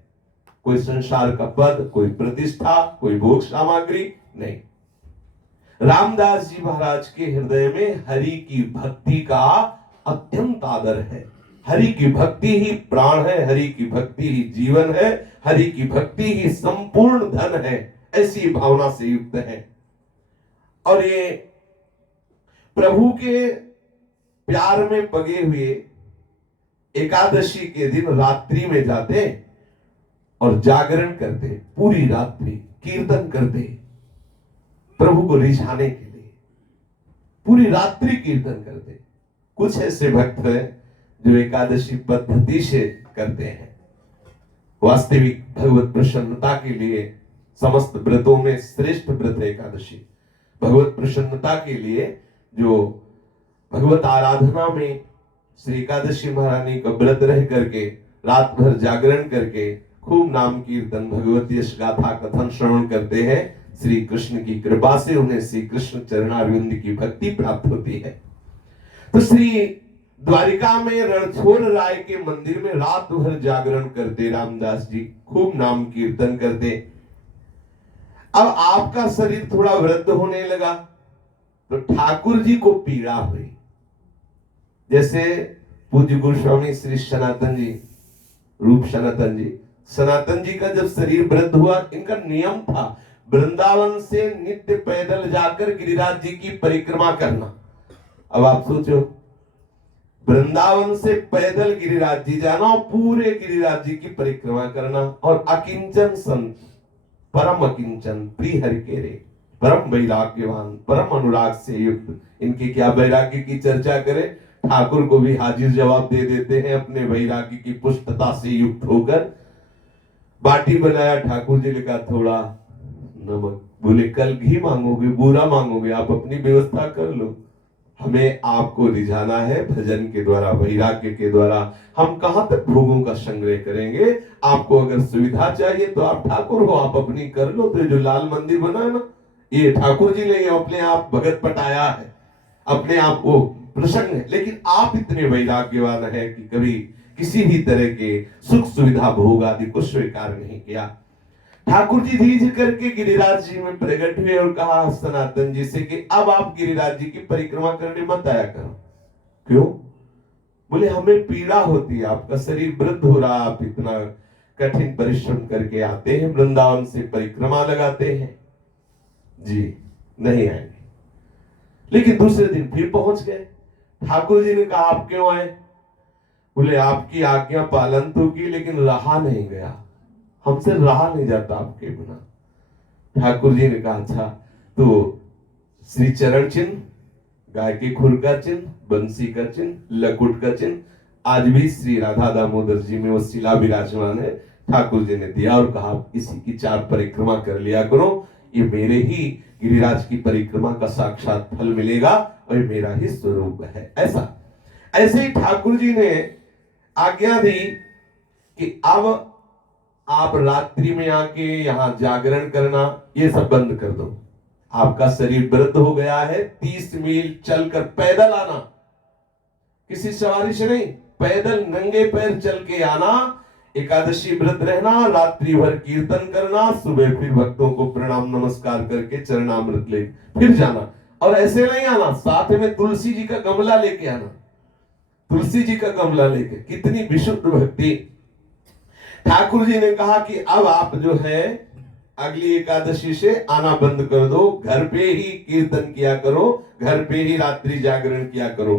कोई संसार का पद, कोई प्रतिष्ठा, कोई भोग सामग्री नहीं। रामदास जी महाराज के हृदय में हरि की भक्ति का अत्यंत आदर है। हरि की भक्ति ही प्राण है, हरि की भक्ति ही जीवन है, हरि की भक्ति ही संपूर्ण धन है। ऐसी भावना से युक्त है। और ये प्रभु के प्यार में पगे हुए एकादशी के दिन रात्रि में जाते और जागरण करते, पूरी रात्रि कीर्तन करते, प्रभु को रिझाने के लिए पूरी रात्रि कीर्तन करते। कुछ ऐसे भक्त हैं जो एकादशी पद्धति से करते हैं। वास्तविक भगवत प्रसन्नता के लिए समस्त व्रतों में श्रेष्ठ व्रत है एकादशी। भगवत प्रसन्नता के लिए जो भगवत आराधना में श्री एकादशी महारानी का व्रत रह करके रात भर जागरण करके खूब नाम कीर्तन भगवत यश गाथा कथन श्रवण करते हैं, श्री कृष्ण की कृपा से उन्हें श्री कृष्ण चरणारविंद की भक्ति प्राप्त होती है। तो श्री द्वारिका में रणछोड़ राय के मंदिर में रात भर जागरण करते रामदास जी, खूब नाम कीर्तन करते। अब आपका शरीर थोड़ा वृद्ध होने लगा तो ठाकुर जी को पीड़ा हुई। जैसे पूज्य गोस्वामी श्री सनातन जी, रूप सनातन जी का जब शरीर वृद्ध हुआ, इनका नियम था वृंदावन से नित्य पैदल जाकर गिरिराज जी की परिक्रमा करना। अब आप सोचो, वृंदावन से पैदल गिरिराज जी जाना और पूरे गिरिराज जी की परिक्रमा करना, और अकिंचन संत, परम अकिंचन, प्रिय हरि के रे, परम वैराग्यवान, परम अनुराग से युक्त। इनकी क्या वैराग्य की चर्चा करें, ठाकुर को भी हाजिर जवाब दे देते हैं अपने वैराग्य की पुष्टता से युक्त होकर। बाटी बनाया, ठाकुर जी ने कहा थोड़ा नमक, बोले कल घी मांगोगे, बुरा मांगोगे, आप अपनी व्यवस्था कर लो। हमें आपको रिझाना है भजन के द्वारा, वैराग्य के द्वारा। हम कहां तक भोगों का संग्रह करेंगे? आपको अगर सुविधा चाहिए तो आप ठाकुर हो, आप अपनी कर लो। तो जो लाल मंदिर बना है ना, ये ठाकुर जी ने अपने आप भगत पटाया है, अपने आप को प्रसन्न है। लेकिन आप इतने वैराग्यवान है कि कभी किसी भी तरह के सुख सुविधा भोग आदि को स्वीकार नहीं किया। ठाकुर जी धीरे करके गिरिराज जी में प्रकट हुए और कहा सनातन जी से कि अब आप गिरिराज जी की परिक्रमा करने मत आया करो। क्यों? बोले हमें पीड़ा होती है, आपका शरीर वृद्ध हो रहा, आप इतना कठिन परिश्रम करके आते हैं, वृंदावन से परिक्रमा लगाते हैं, जी नहीं आएंगे। लेकिन दूसरे दिन फिर पहुंच गए। ठाकुर जी ने कहा आप क्यों आए? बोले आपकी आज्ञा पालन तो की, लेकिन रहा नहीं गया, हमसे रहा नहीं जाता आपके बिना। ठाकुर जी ने कहा अच्छा, तो श्री चरण चिन्ह, गाय के खुर का चिन्ह, बंसी का चिन्ह, लकुट का चिन्ह आज भी श्री राधा दामोदर जी में वो शिला विराजमान है। ठाकुर जी ने दिया और कहा इसी की 4 परिक्रमा कर लिया करो, ये मेरे ही गिरिराज की परिक्रमा का साक्षात फल मिलेगा और ये मेरा ही स्वरूप है। ऐसे ही ठाकुर जी ने आज्ञा दी कि अब आप रात्रि में आके यहां जागरण करना, ये सब बंद कर दो। आपका शरीर वृद्ध हो गया है, 30 मील चलकर पैदल आना, किसी सवारी से नहीं, पैदल नंगे पैर चल के आना, एकादशी व्रत रहना, रात्रि भर कीर्तन करना, सुबह फिर भक्तों को प्रणाम नमस्कार करके चरणामृत ले फिर जाना। और ऐसे नहीं आना, साथ में तुलसी जी का गमला लेके आना, तुलसी जी का गमला लेके। कितनी विशुद्ध भक्ति। ठाकुर जी ने कहा कि अब आप जो है अगली एकादशी से आना बंद कर दो, घर पे ही कीर्तन किया करो, घर पे ही रात्रि जागरण किया करो।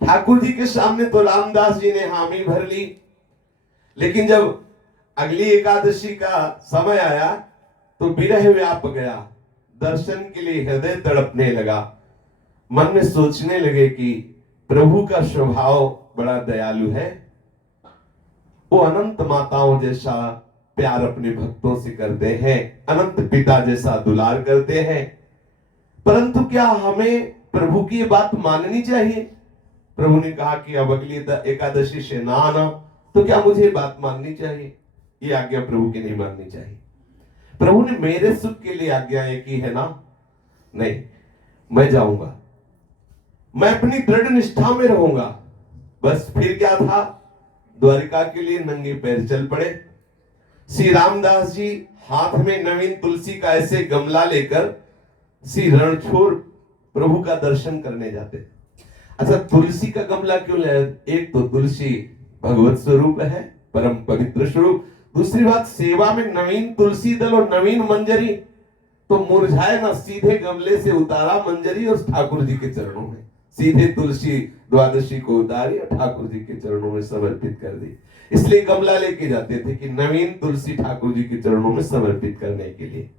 ठाकुर जी के सामने तो रामदास जी ने हामी भर ली, लेकिन जब अगली एकादशी का समय आया तो विरह व्याप गया, दर्शन के लिए हृदय तड़पने लगा। मन में सोचने लगे कि प्रभु का स्वभाव बड़ा दयालु है, वो अनंत माताओं जैसा प्यार अपने भक्तों से करते हैं, अनंत पिता जैसा दुलार करते हैं, परंतु क्या हमें प्रभु की ये बात माननी चाहिए? प्रभु ने कहा कि अब अगली एकादशी से ना आना, तो क्या मुझे बात माननी चाहिए? ये आज्ञा प्रभु की नहीं माननी चाहिए। प्रभु ने मेरे सुख के लिए आज्ञा ये की है ना, नहीं, मैं जाऊंगा, मैं अपनी दृढ़ निष्ठा में रहूंगा। बस फिर क्या था, द्वारिका के लिए नंगे पैर चल पड़े। श्री रामदास जी हाथ में नवीन तुलसी का ऐसे गमला लेकर श्री रणछोड़ प्रभु का दर्शन करने जाते। अच्छा, तुलसी का गमला क्यों ले? एक तो तुलसी भगवत स्वरूप है, परम पवित्र स्वरूप। दूसरी बात, सेवा में नवीन तुलसी दल और नवीन मंजरी तो मुरझाए ना, सीधे गमले से उतारा मंजरी और ठाकुर जी के चरणों में सीधे तुलसी द्वादशी को उतारी और ठाकुर जी के चरणों में समर्पित कर दी। इसलिए गमला लेके जाते थे कि नवीन तुलसी ठाकुर जी के चरणों में समर्पित करने के लिए।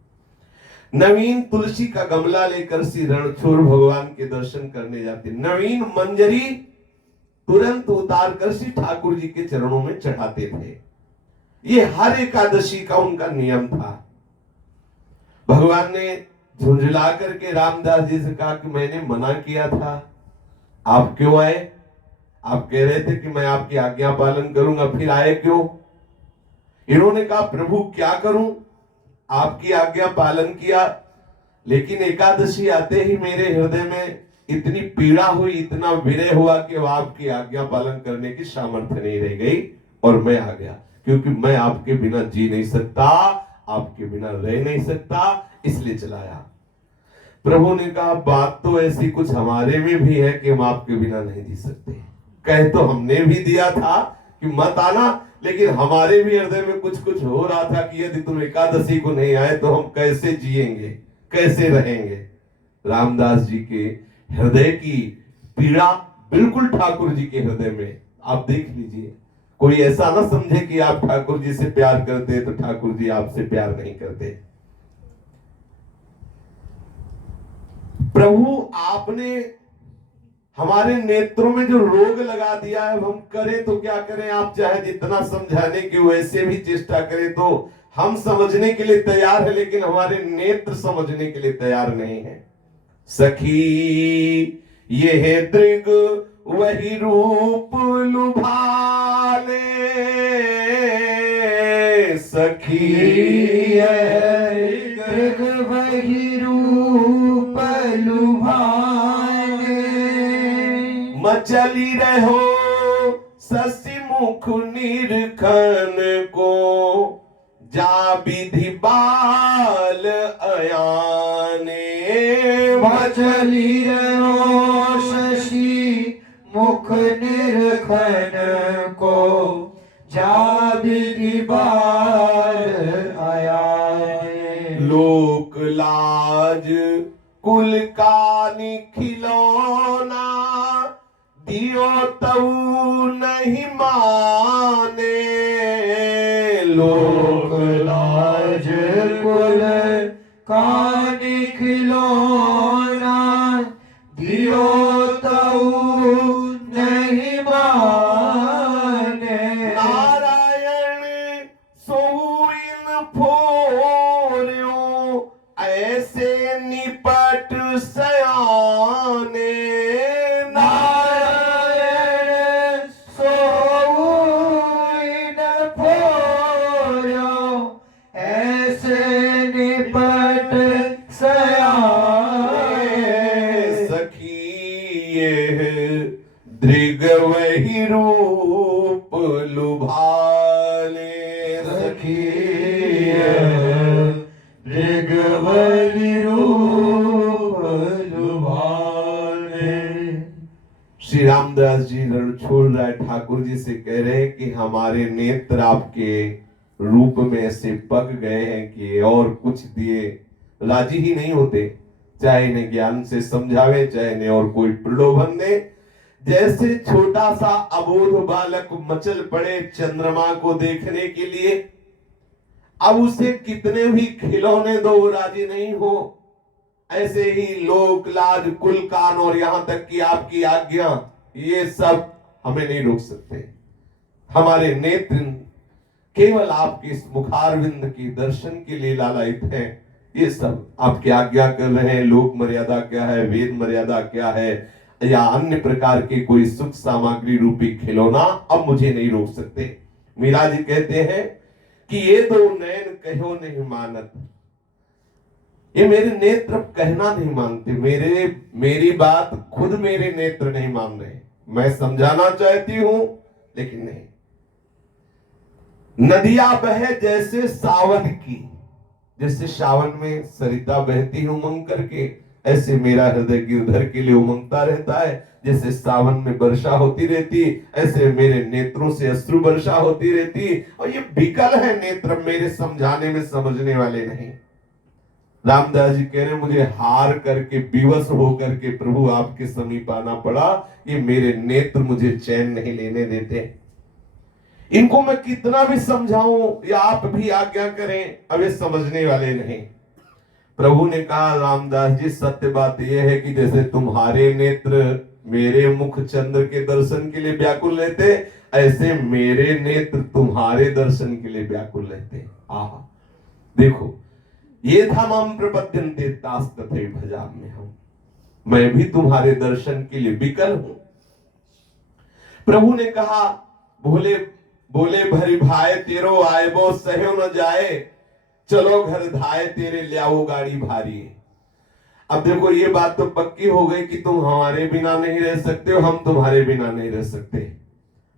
नवीन तुलसी का गमला लेकर श्री रणछोड़ भगवान के दर्शन करने जाते। नवीन मंजरी तुरंत उतार कर श्री ठाकुर जी के चरणों में चढ़ाते थे। ये हर एकादशी का उनका नियम था। भगवान ने झुंझला करके रामदास जी से कहा कि मैंने मना किया था, आप क्यों आए? आप कह रहे थे कि मैं आपकी आज्ञा पालन करूंगा, फिर आए क्यों? इन्होंने कहा प्रभु क्या करूं, आपकी आज्ञा पालन किया, लेकिन एकादशी आते ही मेरे हृदय में इतनी पीड़ा हुई, इतना विरह हुआ कि वो आपकी आज्ञा पालन करने की सामर्थ्य नहीं रह गई और मैं आ गया, क्योंकि मैं आपके बिना जी नहीं सकता, आपके बिना रह नहीं सकता, इसलिए चलाया। प्रभु ने कहा बात तो ऐसी कुछ हमारे में भी है कि हम आपके बिना नहीं जी सकते। कह तो हमने भी दिया था कि मत आना, लेकिन हमारे भी हृदय में कुछ कुछ हो रहा था कि यदि तुम एकादशी को नहीं आए तो हम कैसे जिएंगे, कैसे रहेंगे। रामदास जी के हृदय की पीड़ा बिल्कुल ठाकुर जी के हृदय में। आप देख लीजिए, कोई ऐसा ना समझे कि आप ठाकुर जी से प्यार करते तो ठाकुर जी आपसे प्यार नहीं करते। प्रभु आपने हमारे नेत्रों में जो रोग लगा दिया है, हम करें तो क्या करें? आप चाहे जितना समझाने की वैसे भी चेष्टा करें तो हम समझने के लिए तैयार है, लेकिन हमारे नेत्र समझने के लिए तैयार नहीं है। सखी ये है दृग वही रूप लुभाले, सखी दृग वही रूप लुभाले, मचली रहो शशि मुख निरखन को, जा विधि बाल अयाने। मचली रहो शशि मुख निरखन को, जा विधि बाल अयाने। लोक लाज कुल का निखिलौना, दियो तऊ नहीं माने। लोक लाज कुल का निखिलौना, दियो तऊ नहीं माने। नारायण सोइन फोर्यो, ऐसे निपट सयाने। नारायण सोइन फोर्यो, ऐसे निपट सयाने। सखी ये दृग वही रूप लुभाले, सखी दृग वही रूप लुभाले। श्री रामदास जी रणछोड़ राय ठाकुर जी से कह रहे हैं कि हमारे नेत्र आपके रूप में ऐसे पक गए हैं कि और कुछ दिए राजी ही नहीं होते, चाहे इन्हें ज्ञान से समझावे, चाहे इन्हें और कोई प्रलोभन दे। जैसे छोटा सा अबोध बालक मचल पड़े चंद्रमा को देखने के लिए, अब उसे कितने भी खिलौने दो वो राजी नहीं हो। ऐसे ही लोक लाज कुल कान और यहां तक कि आपकी आज्ञा, ये सब हमें नहीं रोक सकते। हमारे नेत्र केवल आपके इस मुखारविंद की दर्शन के लिए लालायित हैं। ये सब आपकी आज्ञा कर रहे हैं। लोक मर्यादा क्या है, वेद मर्यादा क्या है, या अन्य प्रकार के कोई सुख सामग्री रूपी खिलौना अब मुझे नहीं रोक सकते। मीरा जी कहते हैं कि ये दो नैन कहो नहीं मानत, ये मेरे नेत्र कहना नहीं मानते, मेरी बात खुद मेरे नेत्र नहीं मान रहे। मैं समझाना चाहती हूं लेकिन नहीं। नदियां बहे जैसे सावन की, जैसे सावन में सरिता बहती है उमंग करके, ऐसे मेरा हृदय गिरधर के लिए उमंगता रहता है। जैसे सावन में वर्षा होती रहती, ऐसे मेरे नेत्रों से अश्रु वर्षा होती रहती। और ये विकल है नेत्र, मेरे समझाने में समझने वाले नहीं। रामदास जी कह रहे मुझे हार करके विवश होकर के प्रभु आपके समीप आना पड़ा। ये मेरे नेत्र मुझे चैन नहीं लेने देते। इनको मैं कितना भी समझाऊं या आप भी आज्ञा करें, अब ये समझने वाले नहीं। प्रभु ने कहा रामदास जी सत्य बात यह है कि जैसे तुम्हारे नेत्र मेरे मुख चंद्र के दर्शन के लिए व्याकुल रहते, ऐसे मेरे नेत्र तुम्हारे दर्शन के लिए व्याकुल रहते। आहा, देखो ये था माम प्रपद्यन्ते तास तथैव भजाम्यहम् हम, मैं भी तुम्हारे दर्शन के लिए विकल हूं। प्रभु ने कहा बोले भरी भाई तेरो आयबो सहयो न जाए, चलो घर धाए तेरे ल्याओ गाड़ी भारी। अब देखो ये बात तो पक्की हो गई कि तुम हमारे बिना नहीं रह सकते हो, हम तुम्हारे बिना नहीं रह सकते।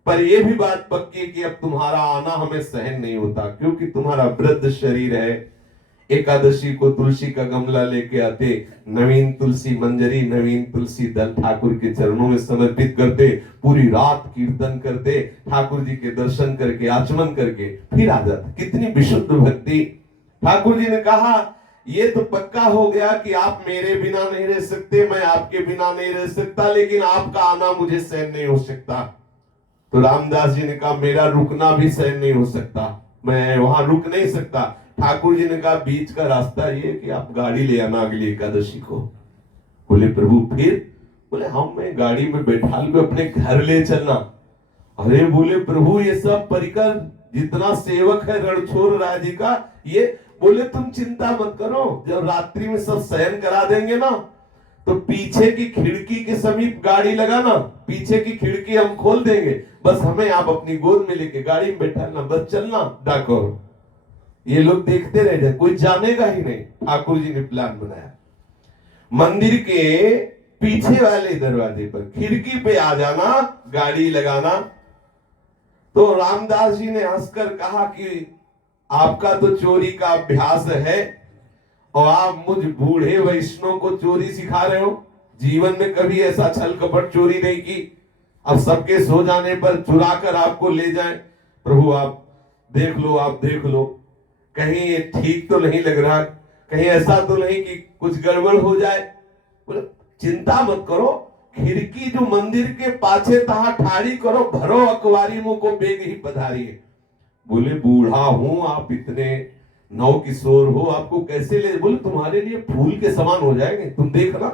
पर यह भी बात पक्की है कि अब तुम्हारा आना हमें सहन नहीं होता, क्योंकि तुम्हारा वृद्ध शरीर है। एकादशी को तुलसी का गमला लेके आते, नवीन तुलसी मंजरी, नवीन तुलसी दल ठाकुर के चरणों में समर्पित करते, पूरी रात कीर्तन करते, ठाकुर जी के दर्शन करके आचमन करके फिर आ जाते। कितनी विशुद्ध भक्ति। ठाकुर जी ने कहा ये तो पक्का हो गया कि आप मेरे बिना नहीं रह सकते, मैं आपके बिना नहीं रह सकता, लेकिन आपका आना मुझे सहन नहीं हो सकता। तो रामदास जी ने कहा मेरा रुकना भी सहन नहीं हो सकता, मैं वहां रुक नहीं सकता। ठाकुर जी ने कहा बीच का रास्ता ये कि आप गाड़ी ले आना अगली एकादशी को। बोले प्रभु फिर? बोले हम मैं गाड़ी में बैठा के अपने घर ले चलना। अरे बोले प्रभु ये सब परिकर जितना सेवक है रणछोड़ राय जी का, ये बोले तुम चिंता मत करो, जब रात्रि में सब शयन करा देंगे ना तो पीछे की खिड़की के समीप गाड़ी लगाना, पीछे की खिड़की हम खोल देंगे, बस हमें आप अपनी गोद में लेके गाड़ी में बैठाना, बस चलना डाको। ये लोग देखते रह जाए, कोई जानेगा ही नहीं। ठाकुर जी ने प्लान बनाया, मंदिर के पीछे वाले दरवाजे पर खिड़की पे आ जाना, गाड़ी लगाना। तो रामदास जी ने हंसकर कहा कि आपका तो चोरी का अभ्यास है और आप मुझ बूढ़े वैष्णव को चोरी सिखा रहे हो। जीवन में कभी ऐसा छल कपट चोरी नहीं की, अब सबके सो जाने पर चुरा कर आपको ले जाए। प्रभु आप देख लो, आप देख लो, कहीं ये ठीक तो नहीं लग रहा, कहीं ऐसा तो नहीं कि कुछ गड़बड़ हो जाए। बोले चिंता मत करो, खिड़की जो मंदिर के पाछे तहा ठाड़ी करो, भरो अकवारी मुंह को बेग ही पधारिए। बोले बूढ़ा हूं, आप इतने नव किशोर हो, आपको कैसे ले? बोले तुम्हारे लिए फूल के समान हो जाएंगे, तुम देखना,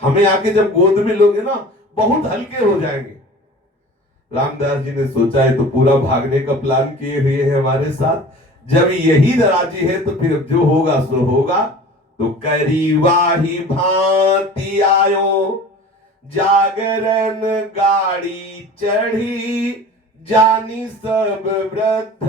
हमें आके जब गोद में लोगे ना बहुत हल्के हो जाएंगे। रामदास जी ने सोचा है तो पूरा भागने का प्लान किए हुए है हमारे साथ। जब यही राजी है तो फिर जो होगा सो होगा। तो करीवाही भांति आयो, जागरण गाड़ी चढ़ी, जानी सब वृद्ध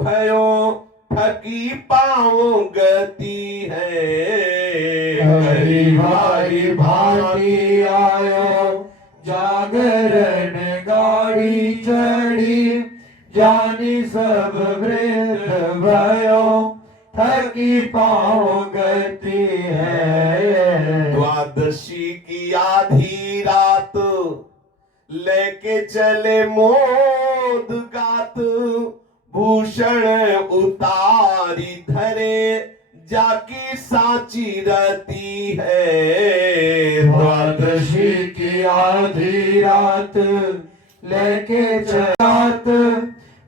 भयो, थकी पाँव गति है। करीवाही भांति आयो, जागरण गाड़ी चढ़ी, जानी सब वृद्ध भयो, थकी पाँव गति है। द्वादशी की आधी रात लेके चले मोद गात, भूषण उतारी धरे, जाकी सांची रती है। द्वादशी की आधी रात लेके चलात,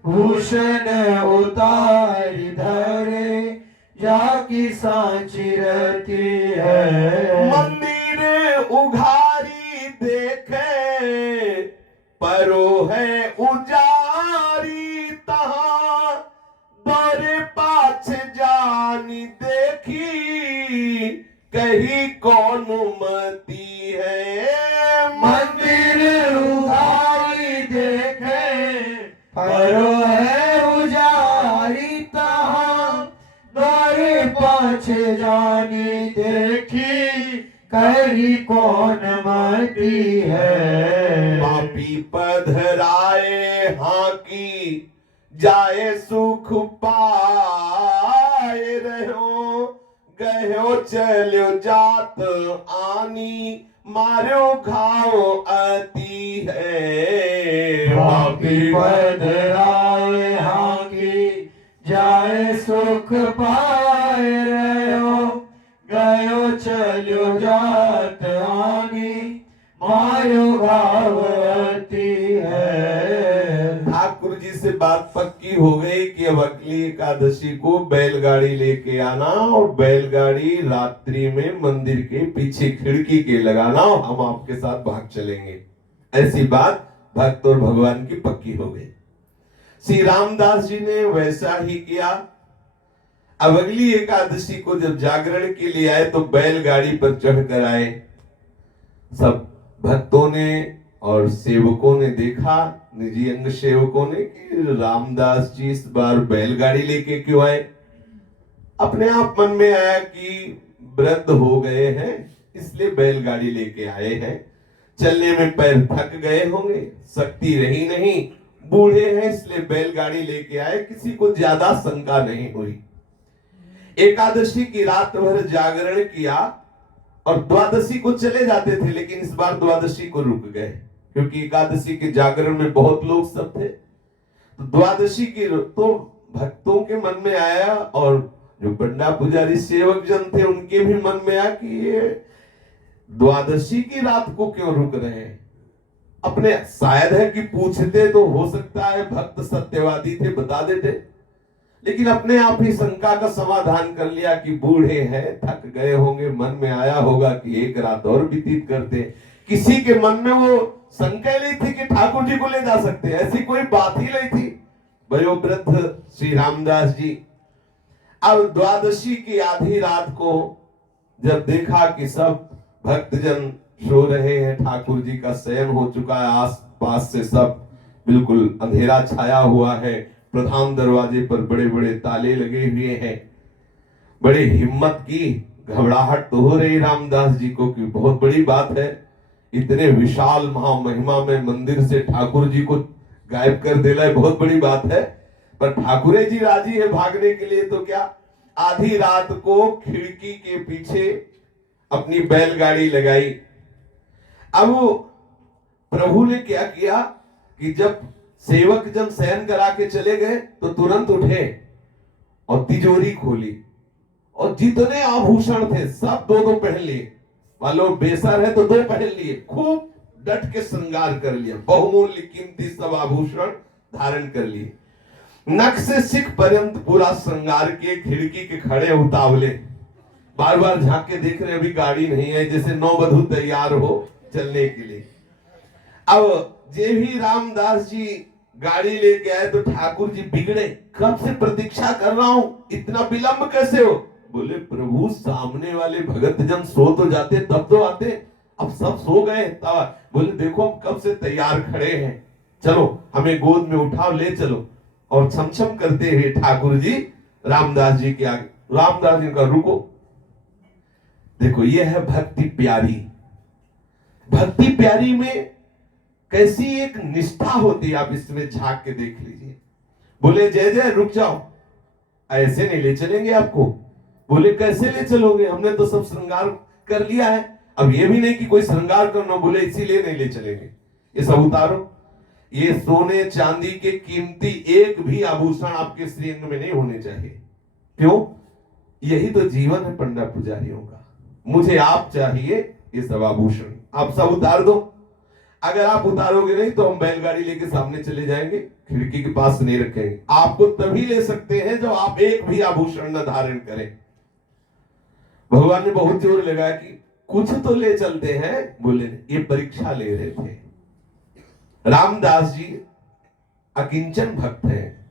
भूषण उतारी धरे जाकी सांची रहती है। मंदिर उघारी देखे परो है उजारी तहां दौरे पाछ जानी देखी कही कौन मती है। मंदिर उघारी देखे परो है उजारी तहां द्वारे पाछे जानी देखी कही कौन मती है। पापी पधराए हाँ की जाए सुख पाए रहो गयो चलो जात आनी मारो घाव अति है। पापी पधराए हाँ की जाए सुख पाए रहो गयो चलो जात आनी मारो घावती है। ठाकुर जी से बात पक्की हो गई कि अब अगली एकादशी को बैलगाड़ी लेके आना और बैलगाड़ी रात्रि में मंदिर के पीछे खिड़की के लगाना और हम आपके साथ भाग चलेंगे। ऐसी बात भक्त और भगवान की पक्की हो गई। श्री रामदास जी ने वैसा ही किया। अब अगली एकादशी को जब जागरण के लिए आए तो बैलगाड़ी पर चढ़कर आए। सब भक्तों ने और सेवकों ने देखा, निजी अंग सेवकों ने, कि रामदास जी इस बार बैलगाड़ी लेके क्यों आए। अपने आप मन में आया कि वृद्ध हो गए हैं इसलिए बैलगाड़ी लेके आए हैं, चलने में पैर थक गए होंगे, शक्ति रही नहीं, बूढ़े हैं इसलिए बैलगाड़ी लेके आए। किसी को ज्यादा शंका नहीं हुई। एकादशी की रात भर जागरण किया और द्वादशी को चले जाते थे, लेकिन इस बार द्वादशी को रुक गए क्योंकि एकादशी के जागरण में बहुत लोग सब थे। तो द्वादशी की तो भक्तों के मन में आया और जो पंडा पुजारी सेवक जन थे उनके भी मन में आया कि ये द्वादशी की रात को क्यों रुक रहे हैं। अपने शायद है कि पूछते तो हो सकता है भक्त सत्यवादी थे बता देते, लेकिन अपने आप ही शंका का समाधान कर लिया कि बूढ़े हैं थक गए होंगे, मन में आया होगा कि एक रात और व्यतीत करते। किसी के मन में वो शंका नहीं थी कि ठाकुर जी को ले जा सकते, ऐसी कोई बात ही नहीं थी। वयोवृद्ध श्री रामदास जी अब द्वादशी की आधी रात को जब देखा कि सब भक्तजन सो रहे हैं, ठाकुर जी का शयन हो चुका है, आस पास से सब बिल्कुल अंधेरा छाया हुआ है, प्रधान दरवाजे पर बड़े बड़े ताले लगे हुए हैं। बड़ी हिम्मत की, घबराहट तो हो रही रामदास जी को कि बहुत बड़ी बात है, इतने विशाल महामहिमा में मंदिर से ठाकुर जी को गायब कर देना है, बहुत बड़ी बात है। पर ठाकुरे जी राजी है भागने के लिए, तो क्या आधी रात को खिड़की के पीछे अपनी बैलगाड़ी लगाई। अब प्रभु ने क्या किया कि जब सेवक जन शयन करा के चले गए तो तुरंत उठे और तिजोरी खोली और जितने आभूषण थे सब दो पहन लिए। मालूम बेसर है तो दो पहन लिए, खूब डट के श्रृंगार कर लिया, बहुमूल्य कीमती सब आभूषण धारण कर लिए। नख से सिख पर्यंत पूरा श्रृंगार के खिड़की के खड़े उतावले, बार बार झांक के देख रहे अभी गाड़ी नहीं है, जैसे नौवधु तैयार हो चलने के लिए। अब जे भी रामदास जी गाड़ी लेके आए तो ठाकुर जी बिगड़े, कब से प्रतीक्षा कर रहा हूं, इतना विलंब कैसे हो। बोले प्रभु सामने वाले भगत जन सो तो जाते तब तो आते, अब सब सो गए तब। बोले देखो हम कब से तैयार खड़े हैं, चलो हमें गोद में उठाओ ले चलो। और छमछम करते हुए ठाकुर जी रामदास जी के आगे, रामदास जी का रुको, देखो ये है भक्ति प्यारी। भक्ति प्यारी में कैसी एक निष्ठा होती है, आप इसमें झांक के देख लीजिए। बोले जय जय रुक जाओ, ऐसे नहीं ले चलेंगे आपको। बोले कैसे ले चलोगे, हमने तो सब श्रृंगार कर लिया है, अब ये भी नहीं कि कोई श्रृंगार करना। बोले इसीलिए नहीं ले चलेंगे, ये सब उतारो, ये सोने चांदी के कीमती एक भी आभूषण आपके श्रीअंग में नहीं होने चाहिए। क्यों, यही तो जीवन है पंडा पुजारियों का। मुझे आप चाहिए ये सब आभूषण, आप सब उतार दो। अगर आप उतारोगे नहीं तो हम बैलगाड़ी लेके सामने चले जाएंगे, खिड़की के पास नहीं रखेंगे। आपको तभी ले सकते हैं जब आप एक भी आभूषण न धारण करें। भगवान ने बहुत जोर लगाया कि कुछ तो ले चलते हैं। बोले ये परीक्षा ले रहे थे। रामदास जी अकिंचन भक्त हैं,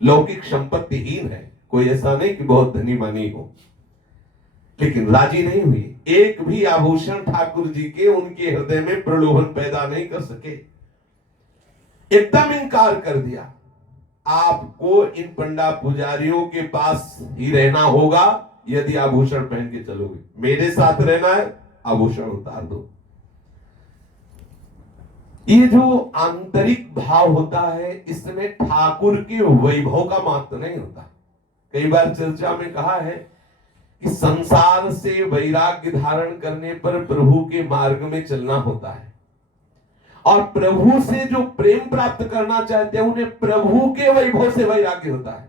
लौकिक संपत्तिहीन है, कोई ऐसा नहीं कि बहुत धनी मानी हो, लेकिन राजी नहीं हुई। एक भी आभूषण ठाकुर जी के उनके हृदय में प्रलोभन पैदा नहीं कर सके, एकदम इनकार कर दिया। आपको इन पंडा पुजारियों के पास ही रहना होगा यदि आभूषण पहन के चलोगे, मेरे साथ रहना है आभूषण उतार दो। ये जो आंतरिक भाव होता है इसमें ठाकुर के वैभव का महत्व नहीं होता। कई बार चर्चा में कहा है कि संसार से वैराग्य धारण करने पर प्रभु के मार्ग में चलना होता है, और प्रभु से जो प्रेम प्राप्त करना चाहते हैं उन्हें प्रभु के वैभव से वैराग्य होता है,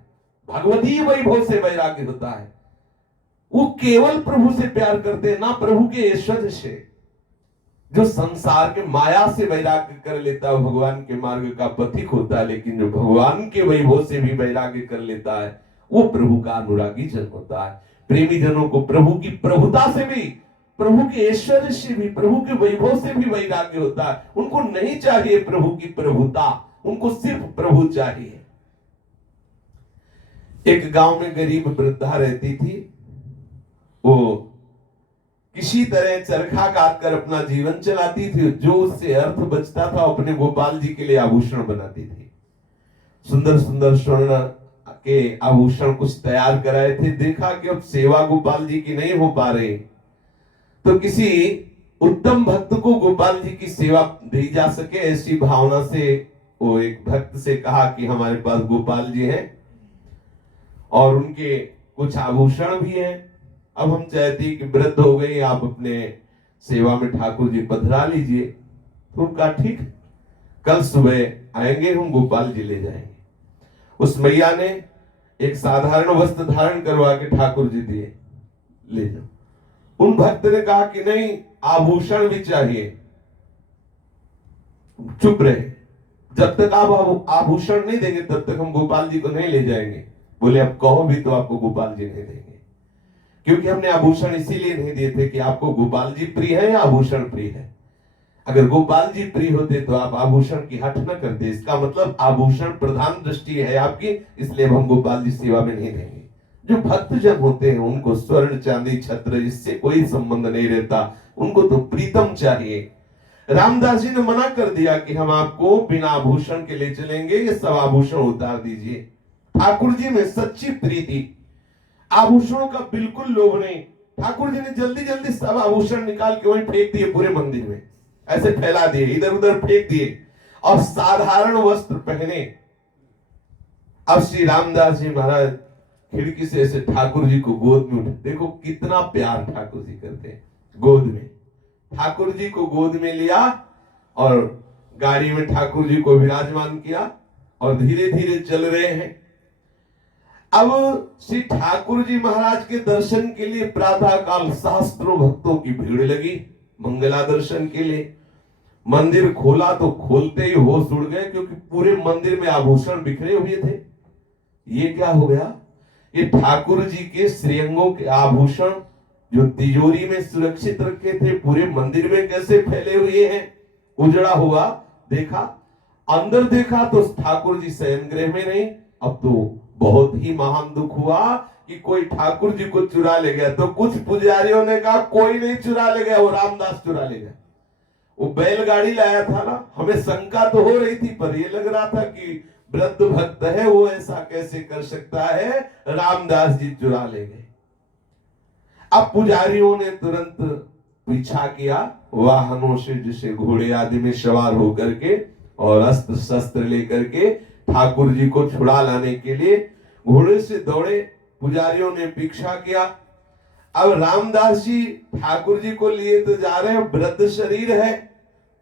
भगवती वैभव से वैराग्य होता है। वो केवल प्रभु से प्यार करते हैं, ना प्रभु के ऐश्वर्य से। जो संसार के माया से वैराग्य कर लेता है भगवान के मार्ग का पथिक होता है, लेकिन जो भगवान के वैभव से भी वैराग्य कर लेता है वो प्रभु का अनुरागी जन होता है। प्रेमी जनों को प्रभु की प्रभुता से भी, प्रभु के ऐश्वर्य से भी, प्रभु के वैभव से भी वैराग्य होता है। उनको नहीं चाहिए प्रभु की प्रभुता, उनको सिर्फ प्रभु चाहिए। एक गांव में गरीब वृद्धा रहती थी। वो किसी तरह चरखा काटकर अपना जीवन चलाती थी। जो उससे अर्थ बचता था अपने गोपाल जी के लिए आभूषण बनाती थी। सुंदर सुंदर स्वर्ण के आभूषण कुछ तैयार कराए थे। देखा कि अब सेवा गोपाल जी की नहीं हो पा रही, तो किसी उत्तम भक्त को गोपाल जी की सेवा दी जा सके, ऐसी भावना से वो एक भक्त से कहा कि हमारे पास गोपाल जी हैं और उनके कुछ आभूषण भी हैं। अब हम चाहते हैं कि वृद्ध हो गई, आप अपने सेवा में ठाकुर जी पधरा लीजिए। तो कहा ठीक, कल सुबह आएंगे, हम गोपाल जी ले जाएंगे। उस मैया ने एक साधारण वस्त्र धारण करवा के ठाकुर जी दिए, ले जाओ। उन भक्त ने कहा कि नहीं, आभूषण भी चाहिए। चुप रहे, जब तक आप आभूषण नहीं देंगे तब तक हम गोपाल जी को नहीं ले जाएंगे। बोले अब कहो भी तो आपको गोपाल जी नहीं देंगे, क्योंकि हमने आभूषण इसीलिए नहीं दिए थे कि आपको गोपाल जी प्रिय है या आभूषण प्रिय है। अगर गोपाल जी प्रिय होते तो आप आभूषण की हट न करते। इसका मतलब आभूषण प्रधान दृष्टि है आपकी, इसलिए हम गोपाल जी सेवा में नहीं देंगे। जो भक्त जन होते हैं उनको स्वर्ण चांदी छत्र इससे कोई संबंध नहीं रहता, उनको तो प्रीतम चाहिए। रामदास जी ने मना कर दिया कि हम आपको बिना आभूषण के ले चलेंगे, ये सब आभूषण उतार दीजिए। ठाकुर जी में सच्ची प्रीति, आभूषणों का बिल्कुल लोभ नहीं। ठाकुर जी ने जल्दी जल्दी सब आभूषण निकाल के वहीं फेंक दिए, पूरे मंदिर में ऐसे फैला दिए, इधर उधर फेंक दिए और साधारण वस्त्र पहने। अब श्री रामदास जी महाराज खिड़की से ऐसे ठाकुर जी को गोद में उठे। देखो कितना प्यार ठाकुर जी करते हैं। गोद में ठाकुर जी को गोद में लिया और गाड़ी में ठाकुर जी को विराजमान किया और धीरे धीरे चल रहे हैं। अब श्री ठाकुर जी महाराज के दर्शन के लिए प्रातः काल सहस्त्रों भक्तों की भीड़ लगी मंगला दर्शन के लिए। मंदिर खोला तो खोलते ही होश उड़ गए, क्योंकि पूरे मंदिर में आभूषण बिखरे हुए थे। ये क्या हो गया? ये ठाकुर जी के श्रीअंगों के आभूषण जो तिजोरी में सुरक्षित रखे थे पूरे मंदिर में कैसे फैले हुए हैं, उजड़ा हुआ। देखा, अंदर देखा तो ठाकुर जी शयन गृह में नहीं। अब तो बहुत ही महान दुख हुआ कि कोई ठाकुर जी को चुरा ले गया। तो कुछ पुजारियों ने कहा कोई नहीं चुरा ले गया, वो रामदास चुरा ले गया। वो बैलगाड़ी लाया था ना, हमें शंका तो हो रही थी, पर ये लग रहा था कि वृद्ध भक्त है, वो ऐसा कैसे कर सकता है, रामदास जी चुरा ले गए। अब पुजारियों ने तुरंत पीछा किया वाहनों से, जिसे घोड़े आदि में सवार होकर के और अस्त्र शस्त्र लेकर के ठाकुर जी को छुड़ा लाने के लिए घोड़े से दौड़े। पुजारियों ने पीछा किया। अब रामदास जी ठाकुर जी को लिए तो जा रहे हैं, वृद्ध शरीर है।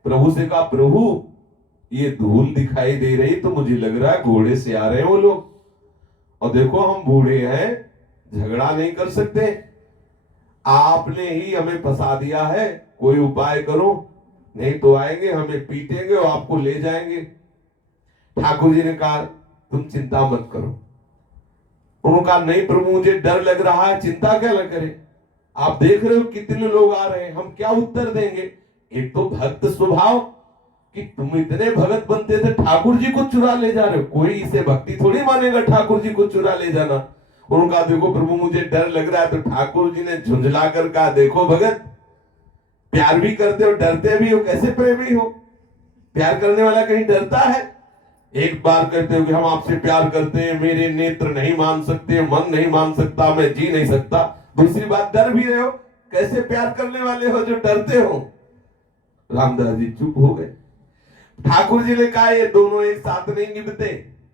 प्रभु से कहा प्रभु ये धूल दिखाई दे रही तो मुझे लग रहा है घोड़े से आ रहे हैं वो लोग, और देखो हम बूढ़े हैं, झगड़ा नहीं कर सकते, आपने ही हमें फंसा दिया है, कोई उपाय करो। नहीं तो आएंगे, हमें पीटेंगे और आपको ले जाएंगे। ठाकुर जी ने कहा तुम चिंता मत करो। उन्होंने कहा नहीं प्रभु, मुझे डर लग रहा है, चिंता क्या न करें, आप देख रहे हो कितने लोग आ रहे हैं, हम क्या उत्तर देंगे। एक तो भक्त स्वभाव कि तुम इतने भगत बनते थे, ठाकुर जी को चुरा ले जा रहे हो, कोई इसे भक्ति थोड़ी मानेगा ठाकुर जी को चुरा ले जाना। उन्होंने कहा देखो प्रभु मुझे डर लग रहा है। तो ठाकुर जी ने झुंझला कर कहा देखो भगत, प्यार भी करते हो डरते भी हो, कैसे प्रेमी हो। प्यार करने वाला कहीं डरता है। एक बार कहते हो कि हम आपसे प्यार करते हैं, मेरे नेत्र नहीं मान सकते, मन नहीं मान सकता, मैं जी नहीं सकता। दूसरी बात डर भी रहे हो, कैसे प्यार करने वाले हो जो डरते हो। रामदास जी चुप हो गए। ठाकुर जी ने कहा ये दोनों एक साथ नहीं निभते,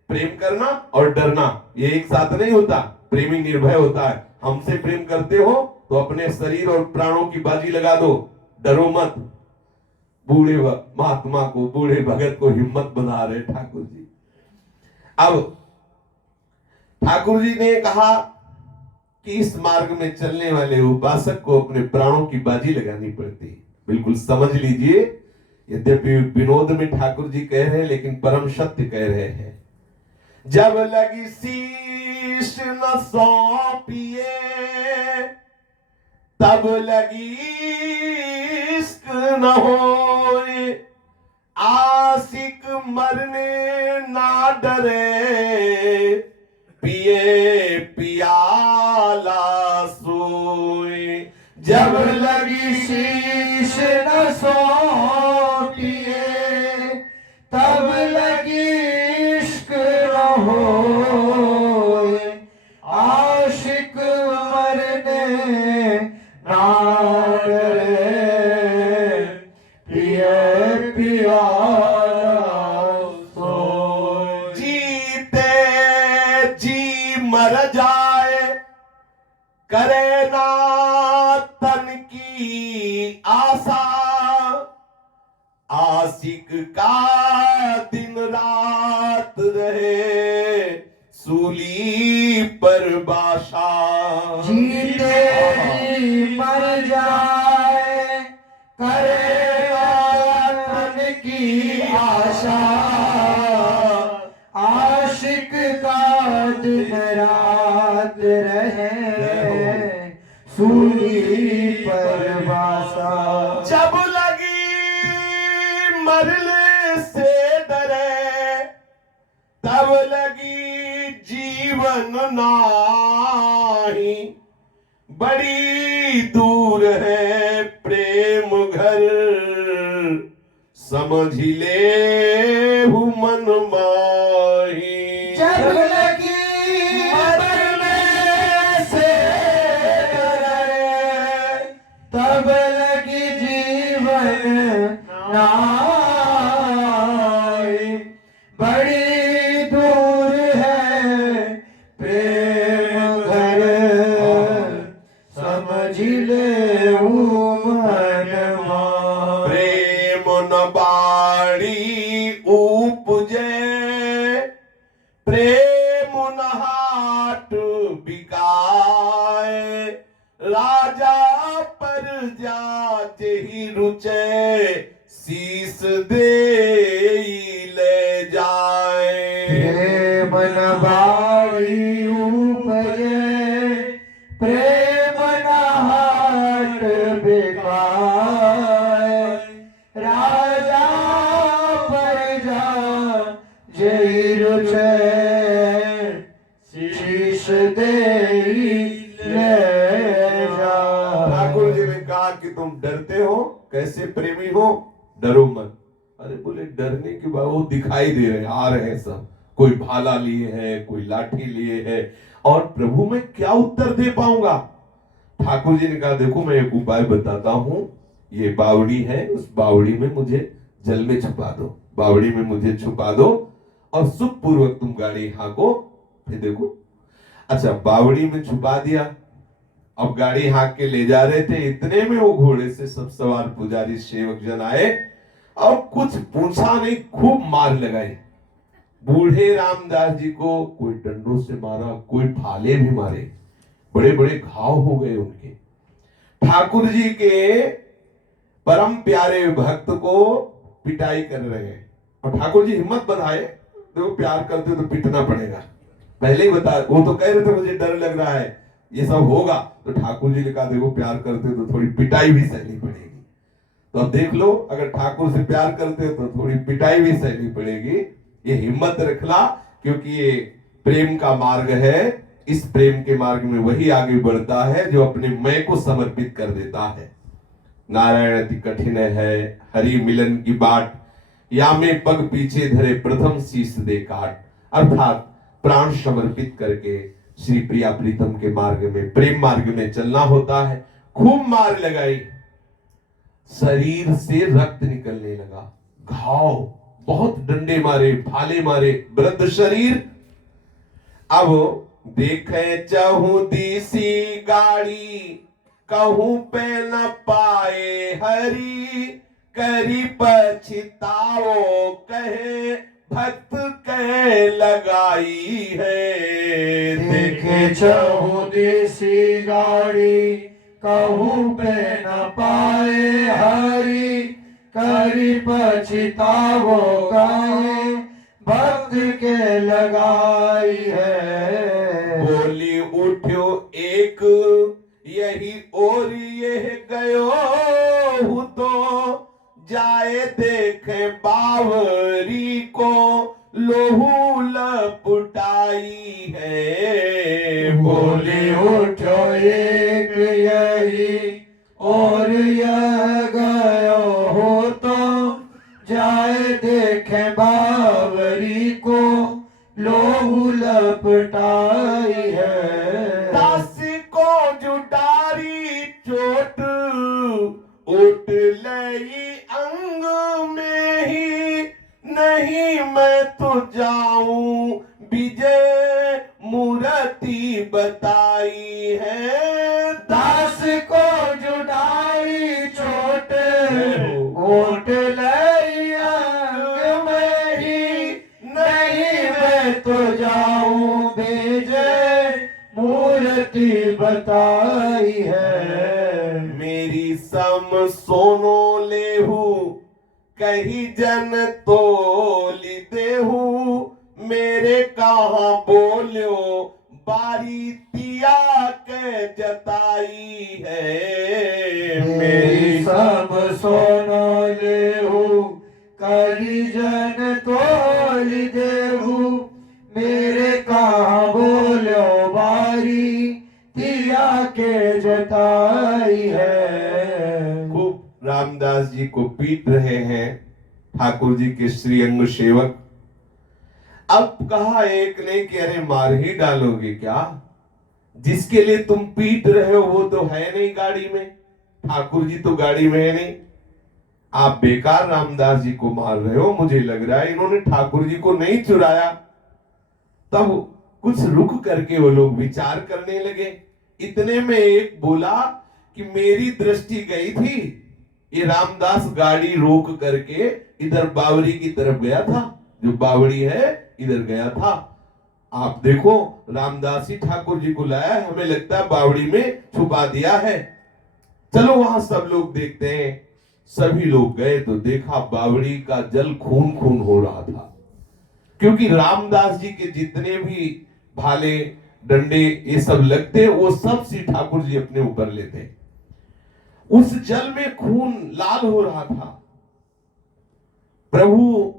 प्रेम करना और डरना ये एक साथ नहीं होता। प्रेमी निर्भय होता है। हमसे प्रेम करते हो तो अपने शरीर और प्राणों की बाजी लगा दो, डरो मत। बूढ़े महात्मा को, बूढ़े भगत को हिम्मत बना रहे ठाकुर जी। अब ठाकुर जी ने कहा कि इस मार्ग में चलने वाले उपासक को अपने प्राणों की बाजी लगानी पड़ती है। बिल्कुल समझ लीजिए, यद्यपि विनोद में ठाकुर जी कह रहे हैं लेकिन परम सत्य कह रहे हैं। जब लगी शीश न सौंपिए, तब लगी इश्क न होए, आशिक मरने ना डरे, पिए पियाला सोए। जब लगी शीश न सौंपिए, तब लगी इश्क न होए, आशिक मरने ना डरे, पिए पियाला सोए। जीते जी मर जाए, करे ना तन की आशा, आशिक का दिन रात रहे, सूली पर बाशा। जीते जी मर जाए, करेगा तन की आशा, आशिक का दिन रात रहे, सूली पर बासा। जब लगी मरने से डरे, तब लगी जीवन नाही, बड़ी दूर है प्रेम घर, समझ ले हूँ मन माही। जब लगी मरने से डरे, तब लगी जीवन नाई, बड़ी दूर है प्रेम घर, समझ ले मन माई। प्रेम न बाड़ी उपजे, प्रेम न हाट बिकाए, राजा पर जाते ही रुचे, शीस दे ले जाए। प्रेम न बाड़ी उपजे, प्रेम न हाट बिकाए, राजा पर जा जय रुचे, शीश दे ले जा। ठाकुर जी ने कहा कि तुम डरते हो, कैसे प्रेमी हो, डरो मत। अरे बोले डरने के बाद वो दिखाई दे रहे, आ रहे हैं सब, कोई भाला लिए है, कोई लाठी लिए है, और प्रभु मैं क्या उत्तर दे पाऊंगा। ठाकुर जी ने कहा देखो मैं एक उपाय बताता हूं, ये बावड़ी है, उस बावड़ी में मुझे जल में छुपा दो, बावड़ी में मुझे छुपा दो और सुखपूर्वक तुम गाड़ी हाँको, फिर देखो। अच्छा बावड़ी में छुपा दिया, अब गाड़ी हाँक के ले जा रहे थे, इतने में वो घोड़े से सब सवार पुजारी सेवक जन आए और कुछ पूछा नहीं, खूब मार लगाई। बूढ़े रामदास जी को कोई डंडों से मारा, कोई भाले भी मारे, बड़े बड़े घाव हो गए उनके। ठाकुर जी के परम प्यारे भक्त को पिटाई कर रहे हैं और ठाकुर जी हिम्मत बनाए, देखो प्यार करते तो पिटना पड़ेगा। पहले ही बता, वो तो कह रहे थे मुझे डर लग रहा है ये सब होगा, तो ठाकुर जी ने कहा देखो प्यार करते तो थोड़ी पिटाई भी सहनी पड़ेगी। तो अब देख लो, अगर ठाकुर से प्यार करते तो थोड़ी पिटाई भी सहनी पड़ेगी। ये हिम्मत रखला, क्योंकि ये प्रेम का मार्ग है। इस प्रेम के मार्ग में वही आगे बढ़ता है जो अपने मैं को समर्पित कर देता है। नारायण अति कठिन है हरि मिलन की बाट, या में पग पीछे धरे प्रथम शीश दे काट। अर्थात प्राण समर्पित करके श्री प्रिया प्रीतम के मार्ग में, प्रेम मार्ग में चलना होता है। खूब मार लगाई, शरीर से रक्त निकलने लगा, घाव, बहुत डंडे मारे, भाले मारे, वृद्ध शरीर। अब देखे चहु दिसी गाड़ी, कहूं पे न पाए हरि, करी पछताओ कहे भक्त कह लगाई है। देखे चहु देसी गाड़ी, कहूँ पे न पाए हरि, करी पछतावो कहे भक्त के लगाई है। बोली उठ्यो एक यही और ये गयो हूँ, तो जाए देखे बावरी को लोहू लपटाई है। बोली उठो एक यही और यह गयो हो, तो जाए देखे बावरी को लोहू लपटाई है। दास को जुटारी चोट उठ लई अंग में ही, नहीं मैं तो जाऊं विजय मूर्ति बताई है। दास को जुटाई चोट ओट लई अंग में ही, नहीं मैं तो जाऊं विजय मूर्ति बताई है। मेरी सम सोनो लेहू कही जन तोली देहू, मेरे कहाँ बोल्यो बारी तिया के जताई है। मेरी सब सोनो लेहू कही जन तोली देहू, मेरे कहाँ बोलो बारी तिया के जताई है। खूब रामदास जी को पीट रहे हैं ठाकुर जी के श्रीअंग सेवक। अब कहा एक ने कि अरे मार ही डालोगे क्या, जिसके लिए तुम पीट रहे हो वो तो है नहीं गाड़ी में, ठाकुर जी तो गाड़ी में है नहीं, आप बेकार रामदास जी को मार रहे हो। मुझे लग रहा है इन्होंने ठाकुर जी को नहीं चुराया। तब कुछ रुक करके वो लोग विचार करने लगे। इतने में एक बोला कि मेरी दृष्टि गई थी, ये रामदास गाड़ी रोक करके इधर बावड़ी की तरफ गया था, जो बावड़ी है इधर गया था। आप देखो रामदास ही ठाकुर जी को लाया, हमें लगता है बावड़ी में छुपा दिया है। चलो वहां सब लोग देखते हैं। सभी लोग गए तो देखा बावड़ी का जल खून खून हो रहा था, क्योंकि रामदास जी के जितने भी भाले डंडे ये सब लगते वो सब श्री ठाकुर जी अपने ऊपर लेते। उस जल में खून लाल हो रहा था। प्रभु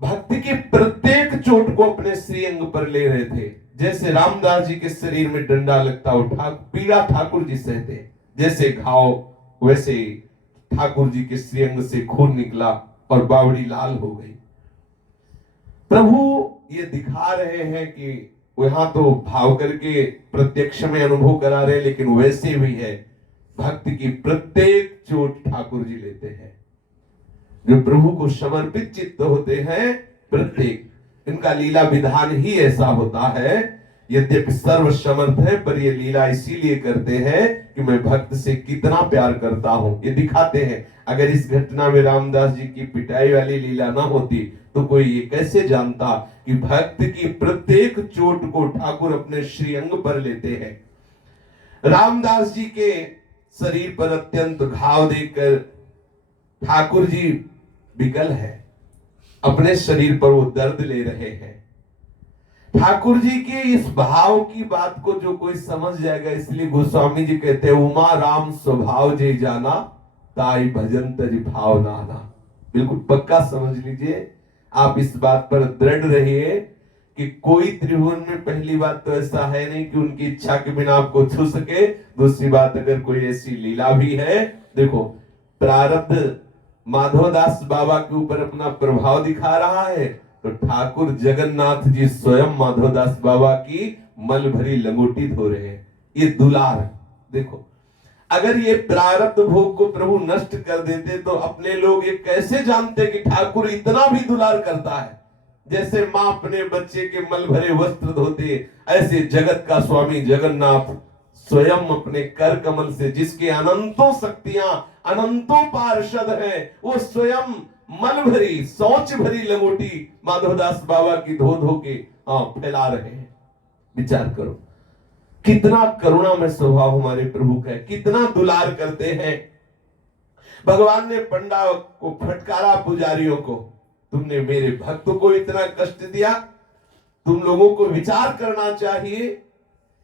भक्ति के प्रत्येक चोट को अपने श्रीअंग पर ले रहे थे। जैसे रामदास जी के शरीर में डंडा लगता उठा, पीड़ा ठाकुर जी सहते, जैसे घाव वैसे ठाकुर जी के श्रीअंग से खून निकला और बावड़ी लाल हो गई। प्रभु ये दिखा रहे हैं कि वहां तो भाव करके प्रत्यक्ष में अनुभव करा रहे, लेकिन वैसे भी है भक्ति की प्रत्येक चोट ठाकुर जी लेते हैं। जो प्रभु को समर्पित चित्त होते हैं, प्रत्येक इनका लीला विधान ही ऐसा होता है। यद्यपि सर्व समर्थ है, पर ये लीला इसीलिए करते हैं कि मैं भक्त से कितना प्यार करता हूं, ये दिखाते हैं। अगर इस घटना में रामदास जी की पिटाई वाली लीला ना होती तो कोई ये कैसे जानता कि भक्त की प्रत्येक चोट को ठाकुर अपने श्रीअंग पर लेते हैं। रामदास जी के शरीर पर अत्यंत घाव देकर ठाकुर जी विकल है, अपने शरीर पर वो दर्द ले रहे हैं। ठाकुर जी के इस भाव की बात को जो कोई समझ जाएगा, इसलिए गोस्वामी जी कहते हैं उमा राम स्वभाव जे जाना ताई भजन तज भाव नाना। बिल्कुल पक्का समझ लीजिए, आप इस बात पर दृढ़ रहिए कि कोई त्रिभुवन में पहली बात तो ऐसा है नहीं कि उनकी इच्छा के बिना आपको छू सके। दूसरी बात, अगर कोई ऐसी लीला भी है, देखो प्रारब्ध माधवदास बाबा के ऊपर अपना प्रभाव दिखा रहा है, तो ठाकुर जगन्नाथ जी स्वयं माधवदास बाबा की मल भरी लंगोटी धो रहे हैं। ये दुलार देखो, अगर ये प्रारब्ध भोग को प्रभु नष्ट कर देते तो अपने लोग ये कैसे जानते कि ठाकुर इतना भी दुलार करता है। जैसे माँ अपने बच्चे के मल भरे वस्त्र धोते, ऐसे जगत का स्वामी जगन्नाथ स्वयं अपने कर कमल से, जिसके अनंतों शक्तियां अनंतों पार्षद हैं, वो स्वयं मल भरी शौच भरी लंगोटी माधवदास बाबा की धो धो के फैला रहे हैं। विचार करो कितना करुणामय स्वभाव हमारे प्रभु का है, कितना दुलार करते हैं। भगवान ने पंडा को फटकारा, पुजारियों को, तुमने मेरे भक्त को इतना कष्ट दिया। तुम लोगों को विचार करना चाहिए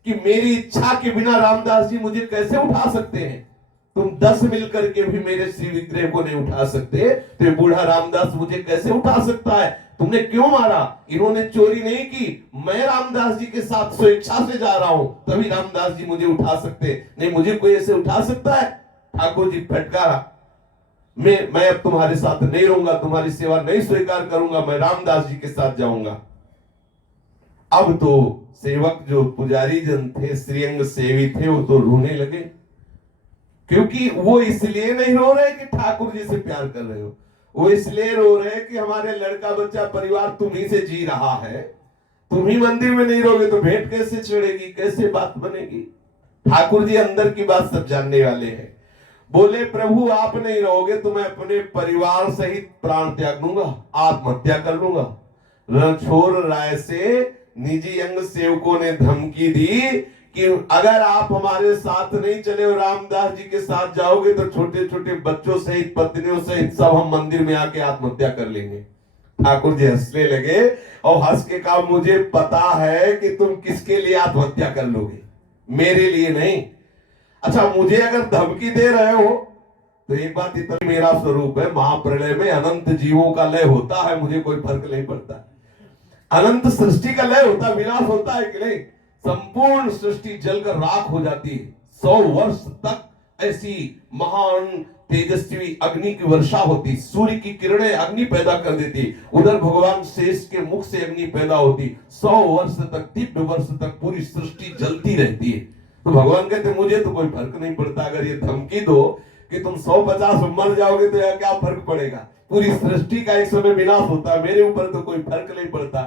कि मेरी इच्छा के बिना रामदास जी मुझे कैसे उठा सकते हैं। तुम 10 मिलकर के भी मेरे श्री विग्रह को नहीं उठा सकते, तो ये बूढ़ा रामदास मुझे कैसे उठा सकता है। तुमने क्यों मारा? इन्होंने चोरी नहीं की, मैं रामदास जी के साथ स्वेच्छा से जा रहा हूं, तभी रामदास जी मुझे उठा सकते, नहीं मुझे कोई ऐसे उठा सकता है। ठाकुर जी फटकारा, मैं अब तुम्हारे साथ नहीं रहूंगा, तुम्हारी सेवा नहीं स्वीकार करूंगा, मैं रामदास जी के साथ जाऊंगा। अब तो सेवक जो पुजारी जन थे, श्रीअंग सेवी थे, वो तो रोने लगे, क्योंकि वो इसलिए नहीं रो रहे कि ठाकुर जी से प्यार कर रहे हो, वो इसलिए रो रहे कि हमारे लड़का बच्चा परिवार तुम्ही से जी रहा है, तुम ही मंदिर में नहीं रहोगे तो भेंट कैसे चढ़ेगी, कैसे बात बनेगी। ठाकुर जी अंदर की बात सब जानने वाले हैं। बोले प्रभु आप नहीं रहोगे तो मैं अपने परिवार सहित प्राण त्याग दूंगा, आत्महत्या कर लूंगा। रणछोड़ राय से निजी अंग सेवकों ने धमकी दी कि अगर आप हमारे साथ नहीं चले और रामदास जी के साथ जाओगे तो छोटे छोटे बच्चों सहित पत्नियों सहित सब हम मंदिर में आके आत्महत्या कर लेंगे। ठाकुर जी हंसने लगे और हंस के कहा मुझे पता है कि तुम किसके लिए आत्महत्या कर लोगे, मेरे लिए नहीं। अच्छा मुझे अगर धमकी दे रहे हो तो एक बात, इतना मेरा स्वरूप है, महाप्रलय में अनंत जीवों का लय होता है, मुझे कोई फर्क नहीं पड़ता। अनंत सृष्टि का लय होता, विनाश होता है कि नहीं। संपूर्ण सृष्टि जलकर राख हो जाती है। 100 वर्ष तक ऐसी महान तेजस्वी अग्नि की वर्षा होती, सूर्य की किरणें अग्नि पैदा कर देती, उधर भगवान शेष के मुख से अग्नि पैदा होती, 100 वर्ष तक, दिव्य वर्ष तक पूरी सृष्टि जलती रहती है। तो भगवान कहते मुझे तो कोई फर्क नहीं पड़ता, अगर ये धमकी दो कि तुम 150 मर जाओगे तो यार क्या फर्क पड़ेगा, पूरी सृष्टि का एक समय विनाश होता है, मेरे ऊपर तो कोई फर्क नहीं पड़ता।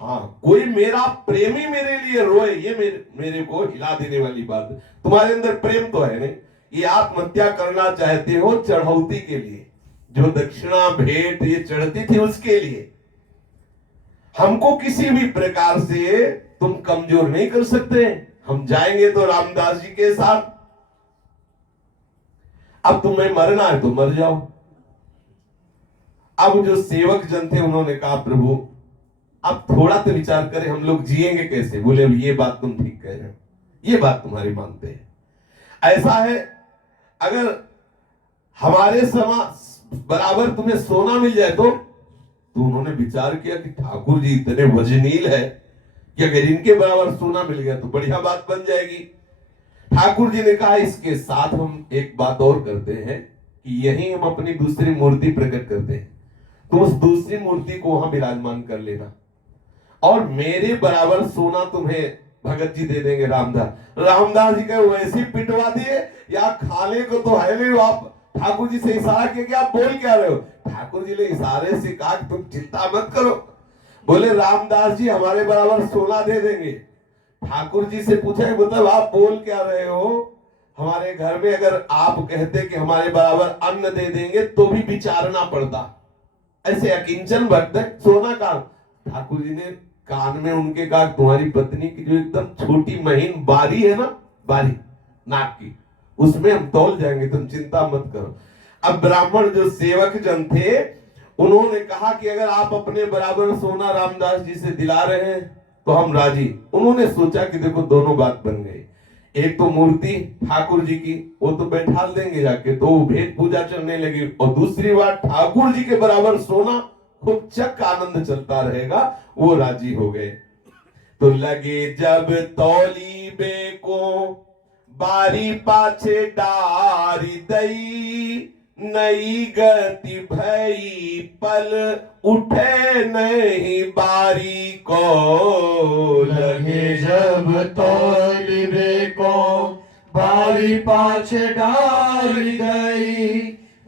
हाँ कोई मेरा प्रेमी मेरे लिए रोए, ये मेरे को हिला देने वाली बात है। तुम्हारे अंदर प्रेम तो है नहीं, ये आत्महत्या करना चाहते हो चढ़ौती के लिए, जो दक्षिणा भेंट ये चढ़ती थी उसके लिए। हमको किसी भी प्रकार से तुम कमजोर नहीं कर सकते, हम जाएंगे तो रामदास जी के साथ। अब तुम्हें मरना है तो मर जाओ। अब जो सेवक जन थे उन्होंने कहा प्रभु अब थोड़ा तो विचार करें, हम लोग जिएंगे कैसे। बोले ये बात तुम ठीक कह रहे हो, ये बात तुम्हारी मानते हैं। ऐसा है अगर हमारे समाज बराबर तुम्हें सोना मिल जाए तो उन्होंने विचार किया कि ठाकुर जी इतने वजनील है कि अगर इनके बराबर सोना मिल गया तो बढ़िया बात बन जाएगी। ठाकुर जी ने कहा इसके साथ हम एक बात और करते हैं कि यहीं हम अपनी दूसरी मूर्ति प्रकट करते हैं, तुम उस दूसरी मूर्ति को वहां विराजमान कर लेना और मेरे बराबर सोना तुम्हें भगत जी दे देंगे। रामदास जी का वैसे पिटवा दिए, या खाने को तो है नहीं। आप ठाकुर जी से इशारा किया कि आप बोल क्या रहे हो। ठाकुर जी ने इशारे से कहा तुम चिंता मत करो। बोले रामदास जी हमारे बराबर सोना दे देंगे। ठाकुर जी से पूछा मतलब आप बोल क्या रहे हो, हमारे घर में अगर आप कहते कि हमारे बराबर अन्न दे देंगे तो भी विचारना पड़ता, ऐसे अकिंचन भक्त है, सोना का। ठाकुर जी ने कान में उनके कहा तुम्हारी पत्नी की जो एकदम छोटी महीन बारी है ना, बारी नाक की, उसमें हम तौल जाएंगे, तुम चिंता मत करो। अब ब्राह्मण जो सेवक जन थे उन्होंने कहा कि अगर आप अपने बराबर सोना रामदास जी से दिला रहे हैं तो हम राजी। उन्होंने सोचा कि देखो दोनों बात बन गई, एक तो मूर्ति ठाकुर जी की वो तो बैठा देंगे जाके, तो वो भेद पूजा चलने लगी, और दूसरी बात ठाकुर जी के बराबर सोना खूब चक आनंद चलता रहेगा, वो राजी हो गए। तो लगे जब तौली बेको बारी पाछे डारी दई, नई गति भई पल उठे नहीं बारी को। लगे जब तौलिबे को बारी पाछे डारी गई,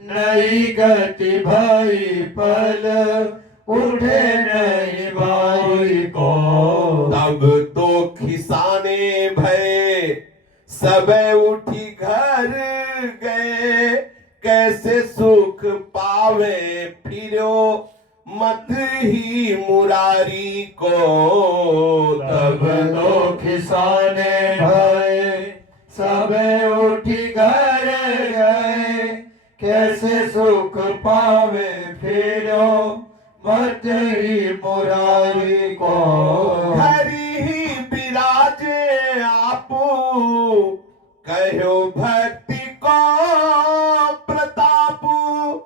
नई गति भई पल उठे नहीं बारी को। तब तो खिसाने भय सब उठी घर गए, कैसे सुख पावे फिरो मत ही मुरारी को। तब तो खिसाने भय सब उठी घर गए, कैसे सुख पावे फिरो मत ही मुरारी को। हरि ही विराजे आपू कहो भक्ति को प्रतापू,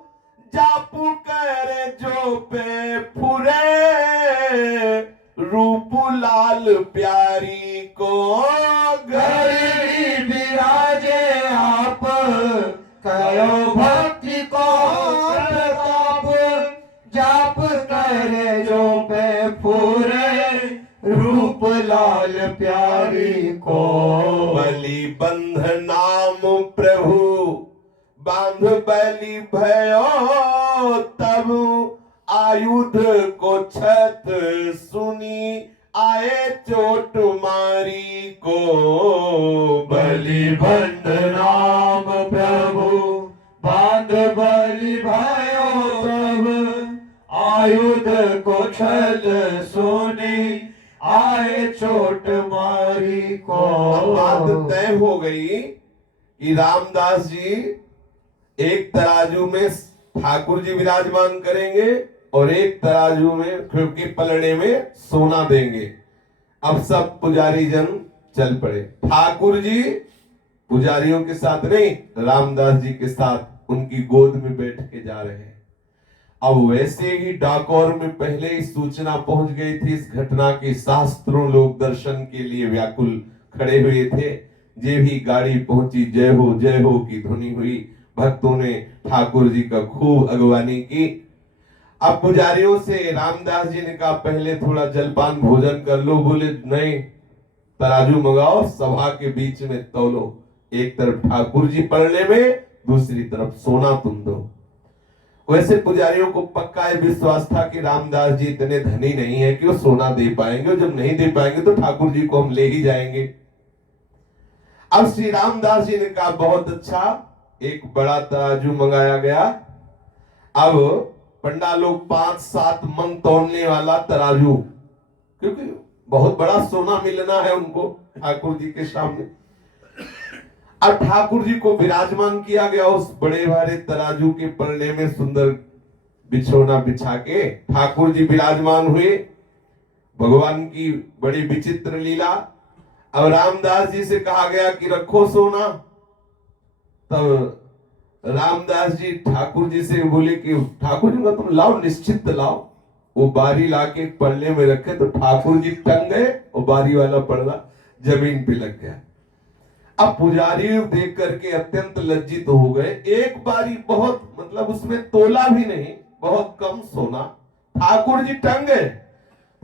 जापू करे जो पे फुरे रूप लाल प्यारी को। गरीब विराजे आप करो भक्ति को प्रताप, जाप करे जो पे फूरे रूप लाल प्यारी को। बलि बंध नाम प्रभु बांध बलि भयो, तब आयुध को छत सुनी आए चोट मारी को। बलि बंध नाम प्रभु बांध बलि भयो, तब आयुध को छल सुनी आए चोट मारी को। अब बात तय हो गई कि रामदास जी एक तराजू में ठाकुर जी विराजमान करेंगे और एक तराजू में क्योंकि पलड़े में सोना देंगे। अब सब पुजारी जन चल पड़े, ठाकुर जी पुजारियों के साथ नहीं, रामदास जी के साथ उनकी गोद में बैठ के जा रहे हैं। अब वैसे ही डाकोर में पहले ही सूचना पहुंच गई थी इस घटना की, शास्त्रों लोग दर्शन के लिए व्याकुल खड़े हुए थे। जे भी गाड़ी पहुंची जय हो की ध्वनि हुई, भक्तों ने ठाकुर जी का खूब अगवानी की। अब पुजारियों से रामदास जी ने कहा पहले थोड़ा जलपान भोजन कर लो, बोले नहीं तराजू मंगाओ सभा के बीच में तौलो, एक तरफ ठाकुर जी पलड़े में दूसरी तरफ सोना तुम दो। वैसे पुजारियों को पक्का विश्वास था कि रामदास जी इतने धनी नहीं है कि वो सोना दे पाएंगे, और जब नहीं दे पाएंगे तो ठाकुर जी को हम ले ही जाएंगे। अब श्री रामदास जी ने कहा बहुत अच्छा, एक बड़ा तराजू मंगाया गया। अब पंडा लोग 5-7 मन तोड़ने वाला तराजू, क्योंकि बहुत बड़ा सोना मिलना है उनको ठाकुर जी के सामने। अब ठाकुर जी को विराजमान किया गया उस बड़े भारे तराजू के पलड़े में, सुंदर बिछोना बिछा के ठाकुर जी विराजमान हुए। भगवान की बड़ी विचित्र लीला। अब रामदास जी से कहा गया कि रखो सोना, तब रामदास जी ठाकुर जी से बोले कि ठाकुर जी तुम लाओ, निश्चित लाओ। वो बारी लाके पलड़े में रखे तो ठाकुर जी टंग गए और बारी वाला पलड़ा जमीन पे लग गया। अब पुजारी देख करके अत्यंत लज्जित हो गए। एक बारी बहुत मतलब उसमें तोला भी नहीं, बहुत कम सोना, ठाकुर जी टंग गए।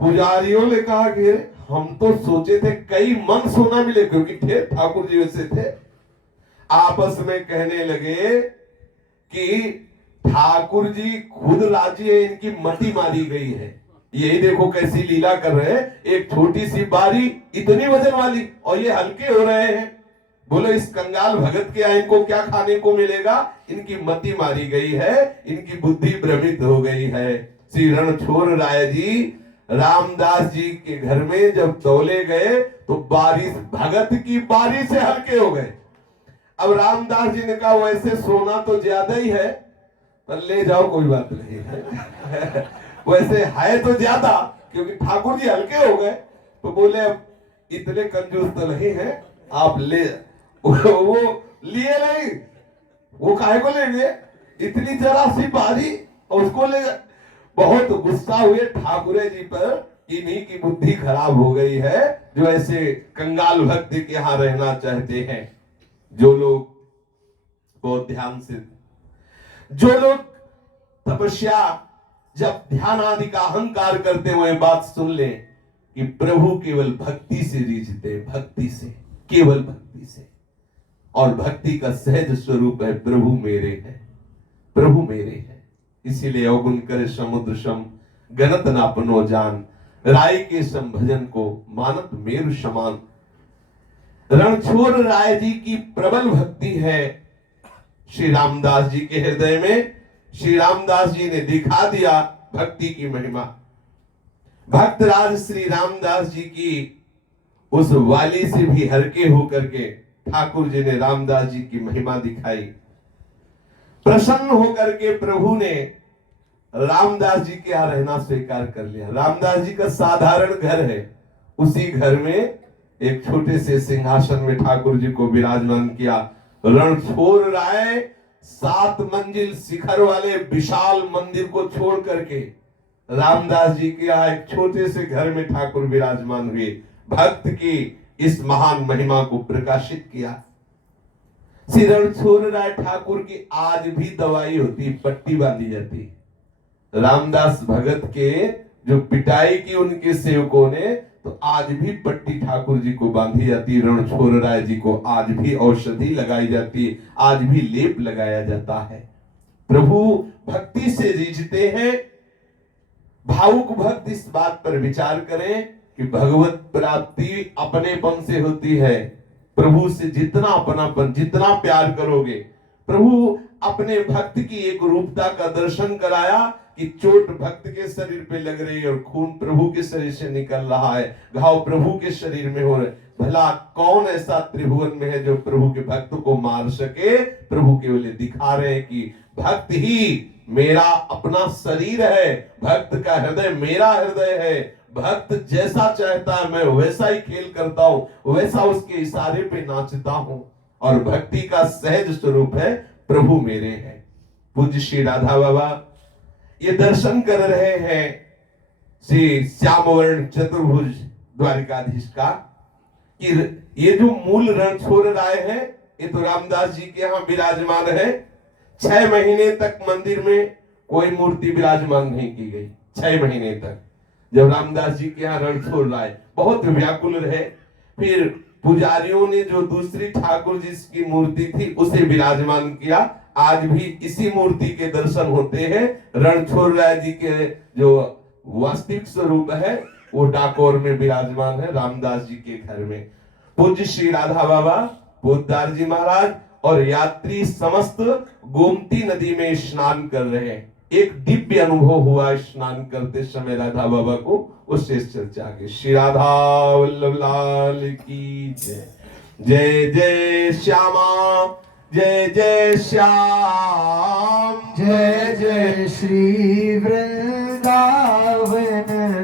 पुजारियों ने कहा कि हम तो सोचे थे कई मन सोना मिले, क्योंकि थे ठाकुर जी वैसे थे। आपस में कहने लगे कि ठाकुर जी खुद राजी है, इनकी मति मारी गई है। यही देखो कैसी लीला कर रहे हैं, एक छोटी सी बारी इतनी वजन वाली और ये हल्के हो रहे हैं। बोलो इस कंगाल भगत के यहाँ इनको क्या खाने को मिलेगा, इनकी मति मारी गई है, इनकी बुद्धि भ्रमित हो गई है। श्री रणछोड़ राय जी रामदास जी के घर में जब तौले गए तो बारिश भगत की बारी से हल्के हो गए। अब रामदास जी ने कहा वैसे सोना तो ज्यादा ही है, पर ले जाओ कोई बात नहीं है वैसे है तो ज्यादा, क्योंकि ठाकुर जी हल्के हो गए, तो बोले अब इतने कंजूस तो नहीं है, आप ले वो लिए नहीं, वो काहे को लेंगे इतनी जरा सी बारी, उसको ले। बहुत गुस्सा हुए ठाकुरे जी पर, इन्हीं की बुद्धि खराब हो गई है जो ऐसे कंगाल भक्ति के यहाँ रहना चाहते हैं। जो लोग बहुत ध्यान से, जो लोग तपस्या जब ध्यान आदि का अहंकार करते हुए बात सुन ले कि प्रभु केवल भक्ति से रीझते, भक्ति से, केवल भक्ति से, और भक्ति का सहज स्वरूप है प्रभु मेरे है, प्रभु मेरे है। इसीलिए अवगुण करे समुद्र सम, गणत नापनो जान, राय के सम भजन को मानत मेरु समान। रणछोड़ राय जी की प्रबल भक्ति है श्री रामदास जी के हृदय में। श्री रामदास जी ने दिखा दिया भक्ति की महिमा। भक्तराज श्री रामदास जी की उस वाली से भी हरके होकर के ठाकुर जी ने रामदास जी की महिमा दिखाई। प्रसन्न होकर के प्रभु ने रामदास जी के यहाँ रहना स्वीकार कर लिया। रामदास जी का साधारण घर है, उसी घर में एक छोटे से सिंहासन में ठाकुर जी को विराजमान किया। रणछोड़ राय 7 मंजिल शिखर वाले विशाल मंदिर को छोड़ करके रामदास जी के यहाँ एक छोटे से घर में ठाकुर विराजमान हुए, भक्त की इस महान महिमा को प्रकाशित किया। श्री रणछोड़ राय ठाकुर की आज भी दवाई होती, पट्टी बांधी जाती। रामदास भगत के जो पिटाई की उनके सेवकों ने, तो आज भी पट्टी ठाकुर जी को बांधी जाती, रणछोड़ राय जी को आज भी औषधि लगाई जाती, आज भी लेप लगाया जाता है। प्रभु भक्ति से रीझते हैं। भावुक भक्त इस बात पर विचार करें कि भगवत प्राप्ति अपनेपन से होती है। प्रभु से जितना अपनापन, जितना प्यार करोगे, प्रभु अपने भक्त की एक रूपता का दर्शन कराया कि चोट भक्त के शरीर पे लग रही है और खून प्रभु के शरीर से निकल रहा है, घाव प्रभु के शरीर में हो रहे। भला कौन ऐसा त्रिभुवन में है जो प्रभु के भक्त को मार सके? प्रभु केवल दिखा रहे हैं कि भक्त ही मेरा अपना शरीर है, भक्त का हृदय मेरा हृदय है, भक्त जैसा चाहता है मैं वैसा ही खेल करता हूं, वैसा उसके इशारे पे नाचता हूं। और भक्ति का सहज स्वरूप है प्रभु मेरे हैं। पूज्य श्री राधा बाबा ये दर्शन कर रहे हैं श्री श्यामवर्ण चतुर्भुज द्वारिकाधीश का, कि ये जो मूल रणछोड़ राय है ये तो रामदास जी के यहाँ विराजमान है। 6 महीने तक मंदिर में कोई मूर्ति विराजमान नहीं की गई, 6 महीने तक। जब रामदास जी के यहाँ रणछोड़ राय बहुत व्याकुल रहे, फिर पुजारियों ने जो दूसरी ठाकुर जी की मूर्ति थी उसे विराजमान किया। आज भी इसी मूर्ति के दर्शन होते हैं। रणछोड़ राय जी के जो वास्तविक स्वरूप है वो डाकोर में विराजमान है, रामदास जी के घर में। पूज्य श्री राधा बाबा, पोद्दार जी महाराज और यात्री समस्त गोमती नदी में स्नान कर रहे हैं। एक दिव्य अनुभव हुआ स्नान करते समय राधा बाबा को, उससे चर्चा के। श्री राधा वल्लभ लाल की जय। जय जय श्यामा, जय जय श्याम, जय जय श्री वृंदावन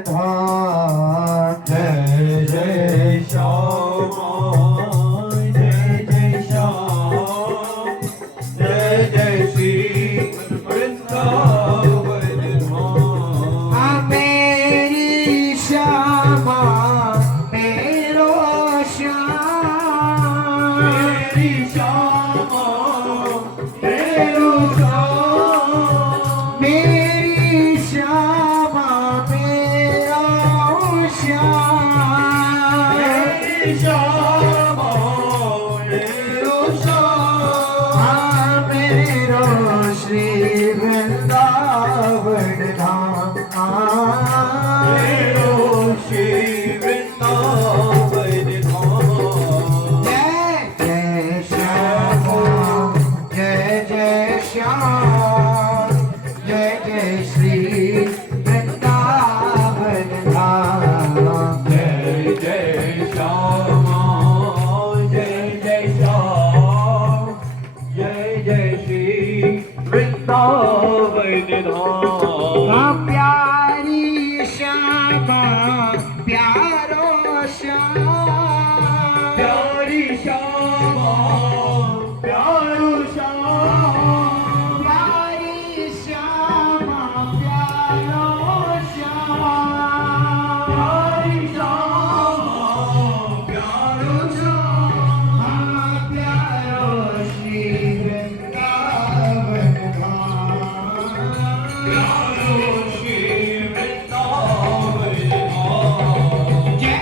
धाम। जय जय श्यामा, जय जय श्याम, जय जय श्री वृंदावन धाम। मेरी श्यामा मेरो श्याम, मेरी श्यामा मेरो श्याम, मेरी श्यामा वृंदावन धाम प्यारी श्यामा प्यारो श्याम प्यारी श्यामा प्यारो श्याम प्यारी श्यामा प्यारो श्याम प्यारी श्यामा प्यारो श्याम प्यारो श्री वृंदावन धाम प्यारो श्री वृंदावन धाम जय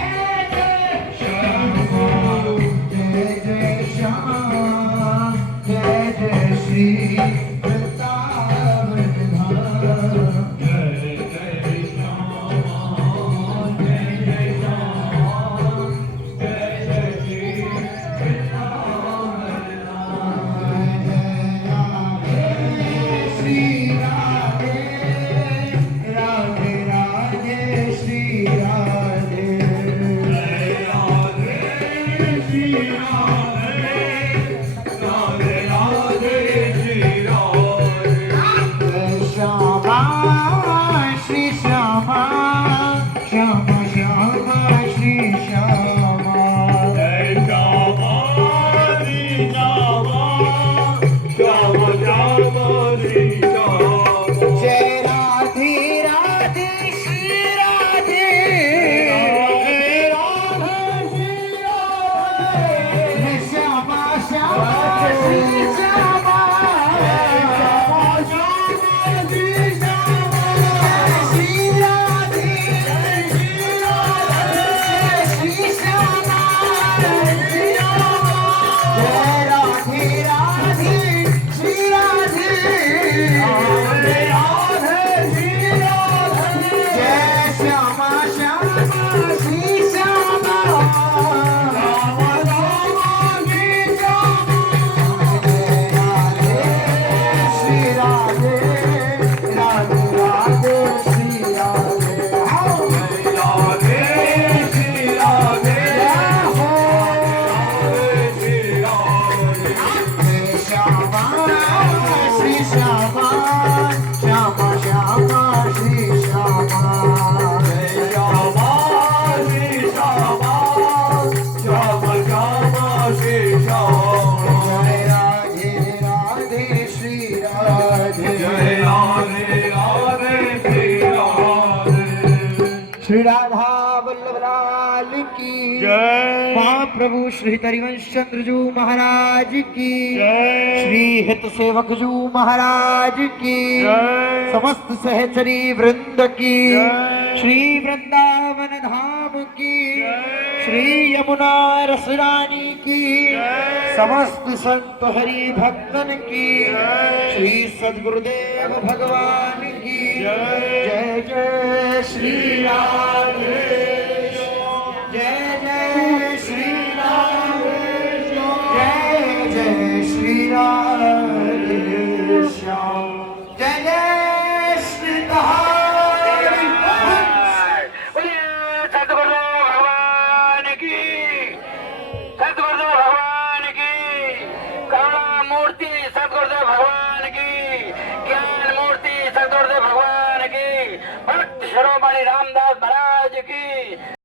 जय श्यामा जय जय श्यामा जय जय श्री वृंदावन धाम जय जय श्यामा जय जय श्यामा जय जय श्री वृंदावन श्री राधे राधे राधे श्री राधे जय राधे श्री राधे राधे राधे श्री राधे श्यामा श्री श्यामा श्यामा श्यामा श्री श्यामा जय श्यामा श्री श्यामा श्यामा श्यामा श्री श्यामा जय राधे राधे श्री राधे श्यामा श्यामा श्री श्यामा श्री राधे श्री श्यामा जय राधे राधे श्री राधे जय श्यामा श्यामा श्री श्यामा श्री राधे राधे राधे श्री राधे राधे श्री राधे हो श्री राधे श्यामा श्री श्यामा श्यामा श्यामा श्री श्यामा श्यामा श्री श्यामा श्यामा श्यामा श्री श्यामा जय राधे राधे श्री राधे जय राधे राधे श्री राधे श्री राधा वल्लभ लाल की जय महाप्रभु श्री हरिवंश चंद्र जू महाराज की जय श्री हित सेवक जू महाराज की जय समस्त सहचरी वृंद की जय श्री वृंदावन धाम की जय श्री यमुना रसरानी की जय समस्त संत हरि भक्तन की जय श्री सद्गुरुदेव भगवान की जय जय जय श्री राधे जय जय श्री राधे जय जय श्री राधे श्याम जय जय श्री सतगुरुदेव भगवान की सतगुरुदेव भगवान की करुणा मूर्ति सतगुरुदेव भगवान की ज्ञान मूर्ति सतगुरुदेव भगवान की भक्त शिरोमणि रामदास महाराज की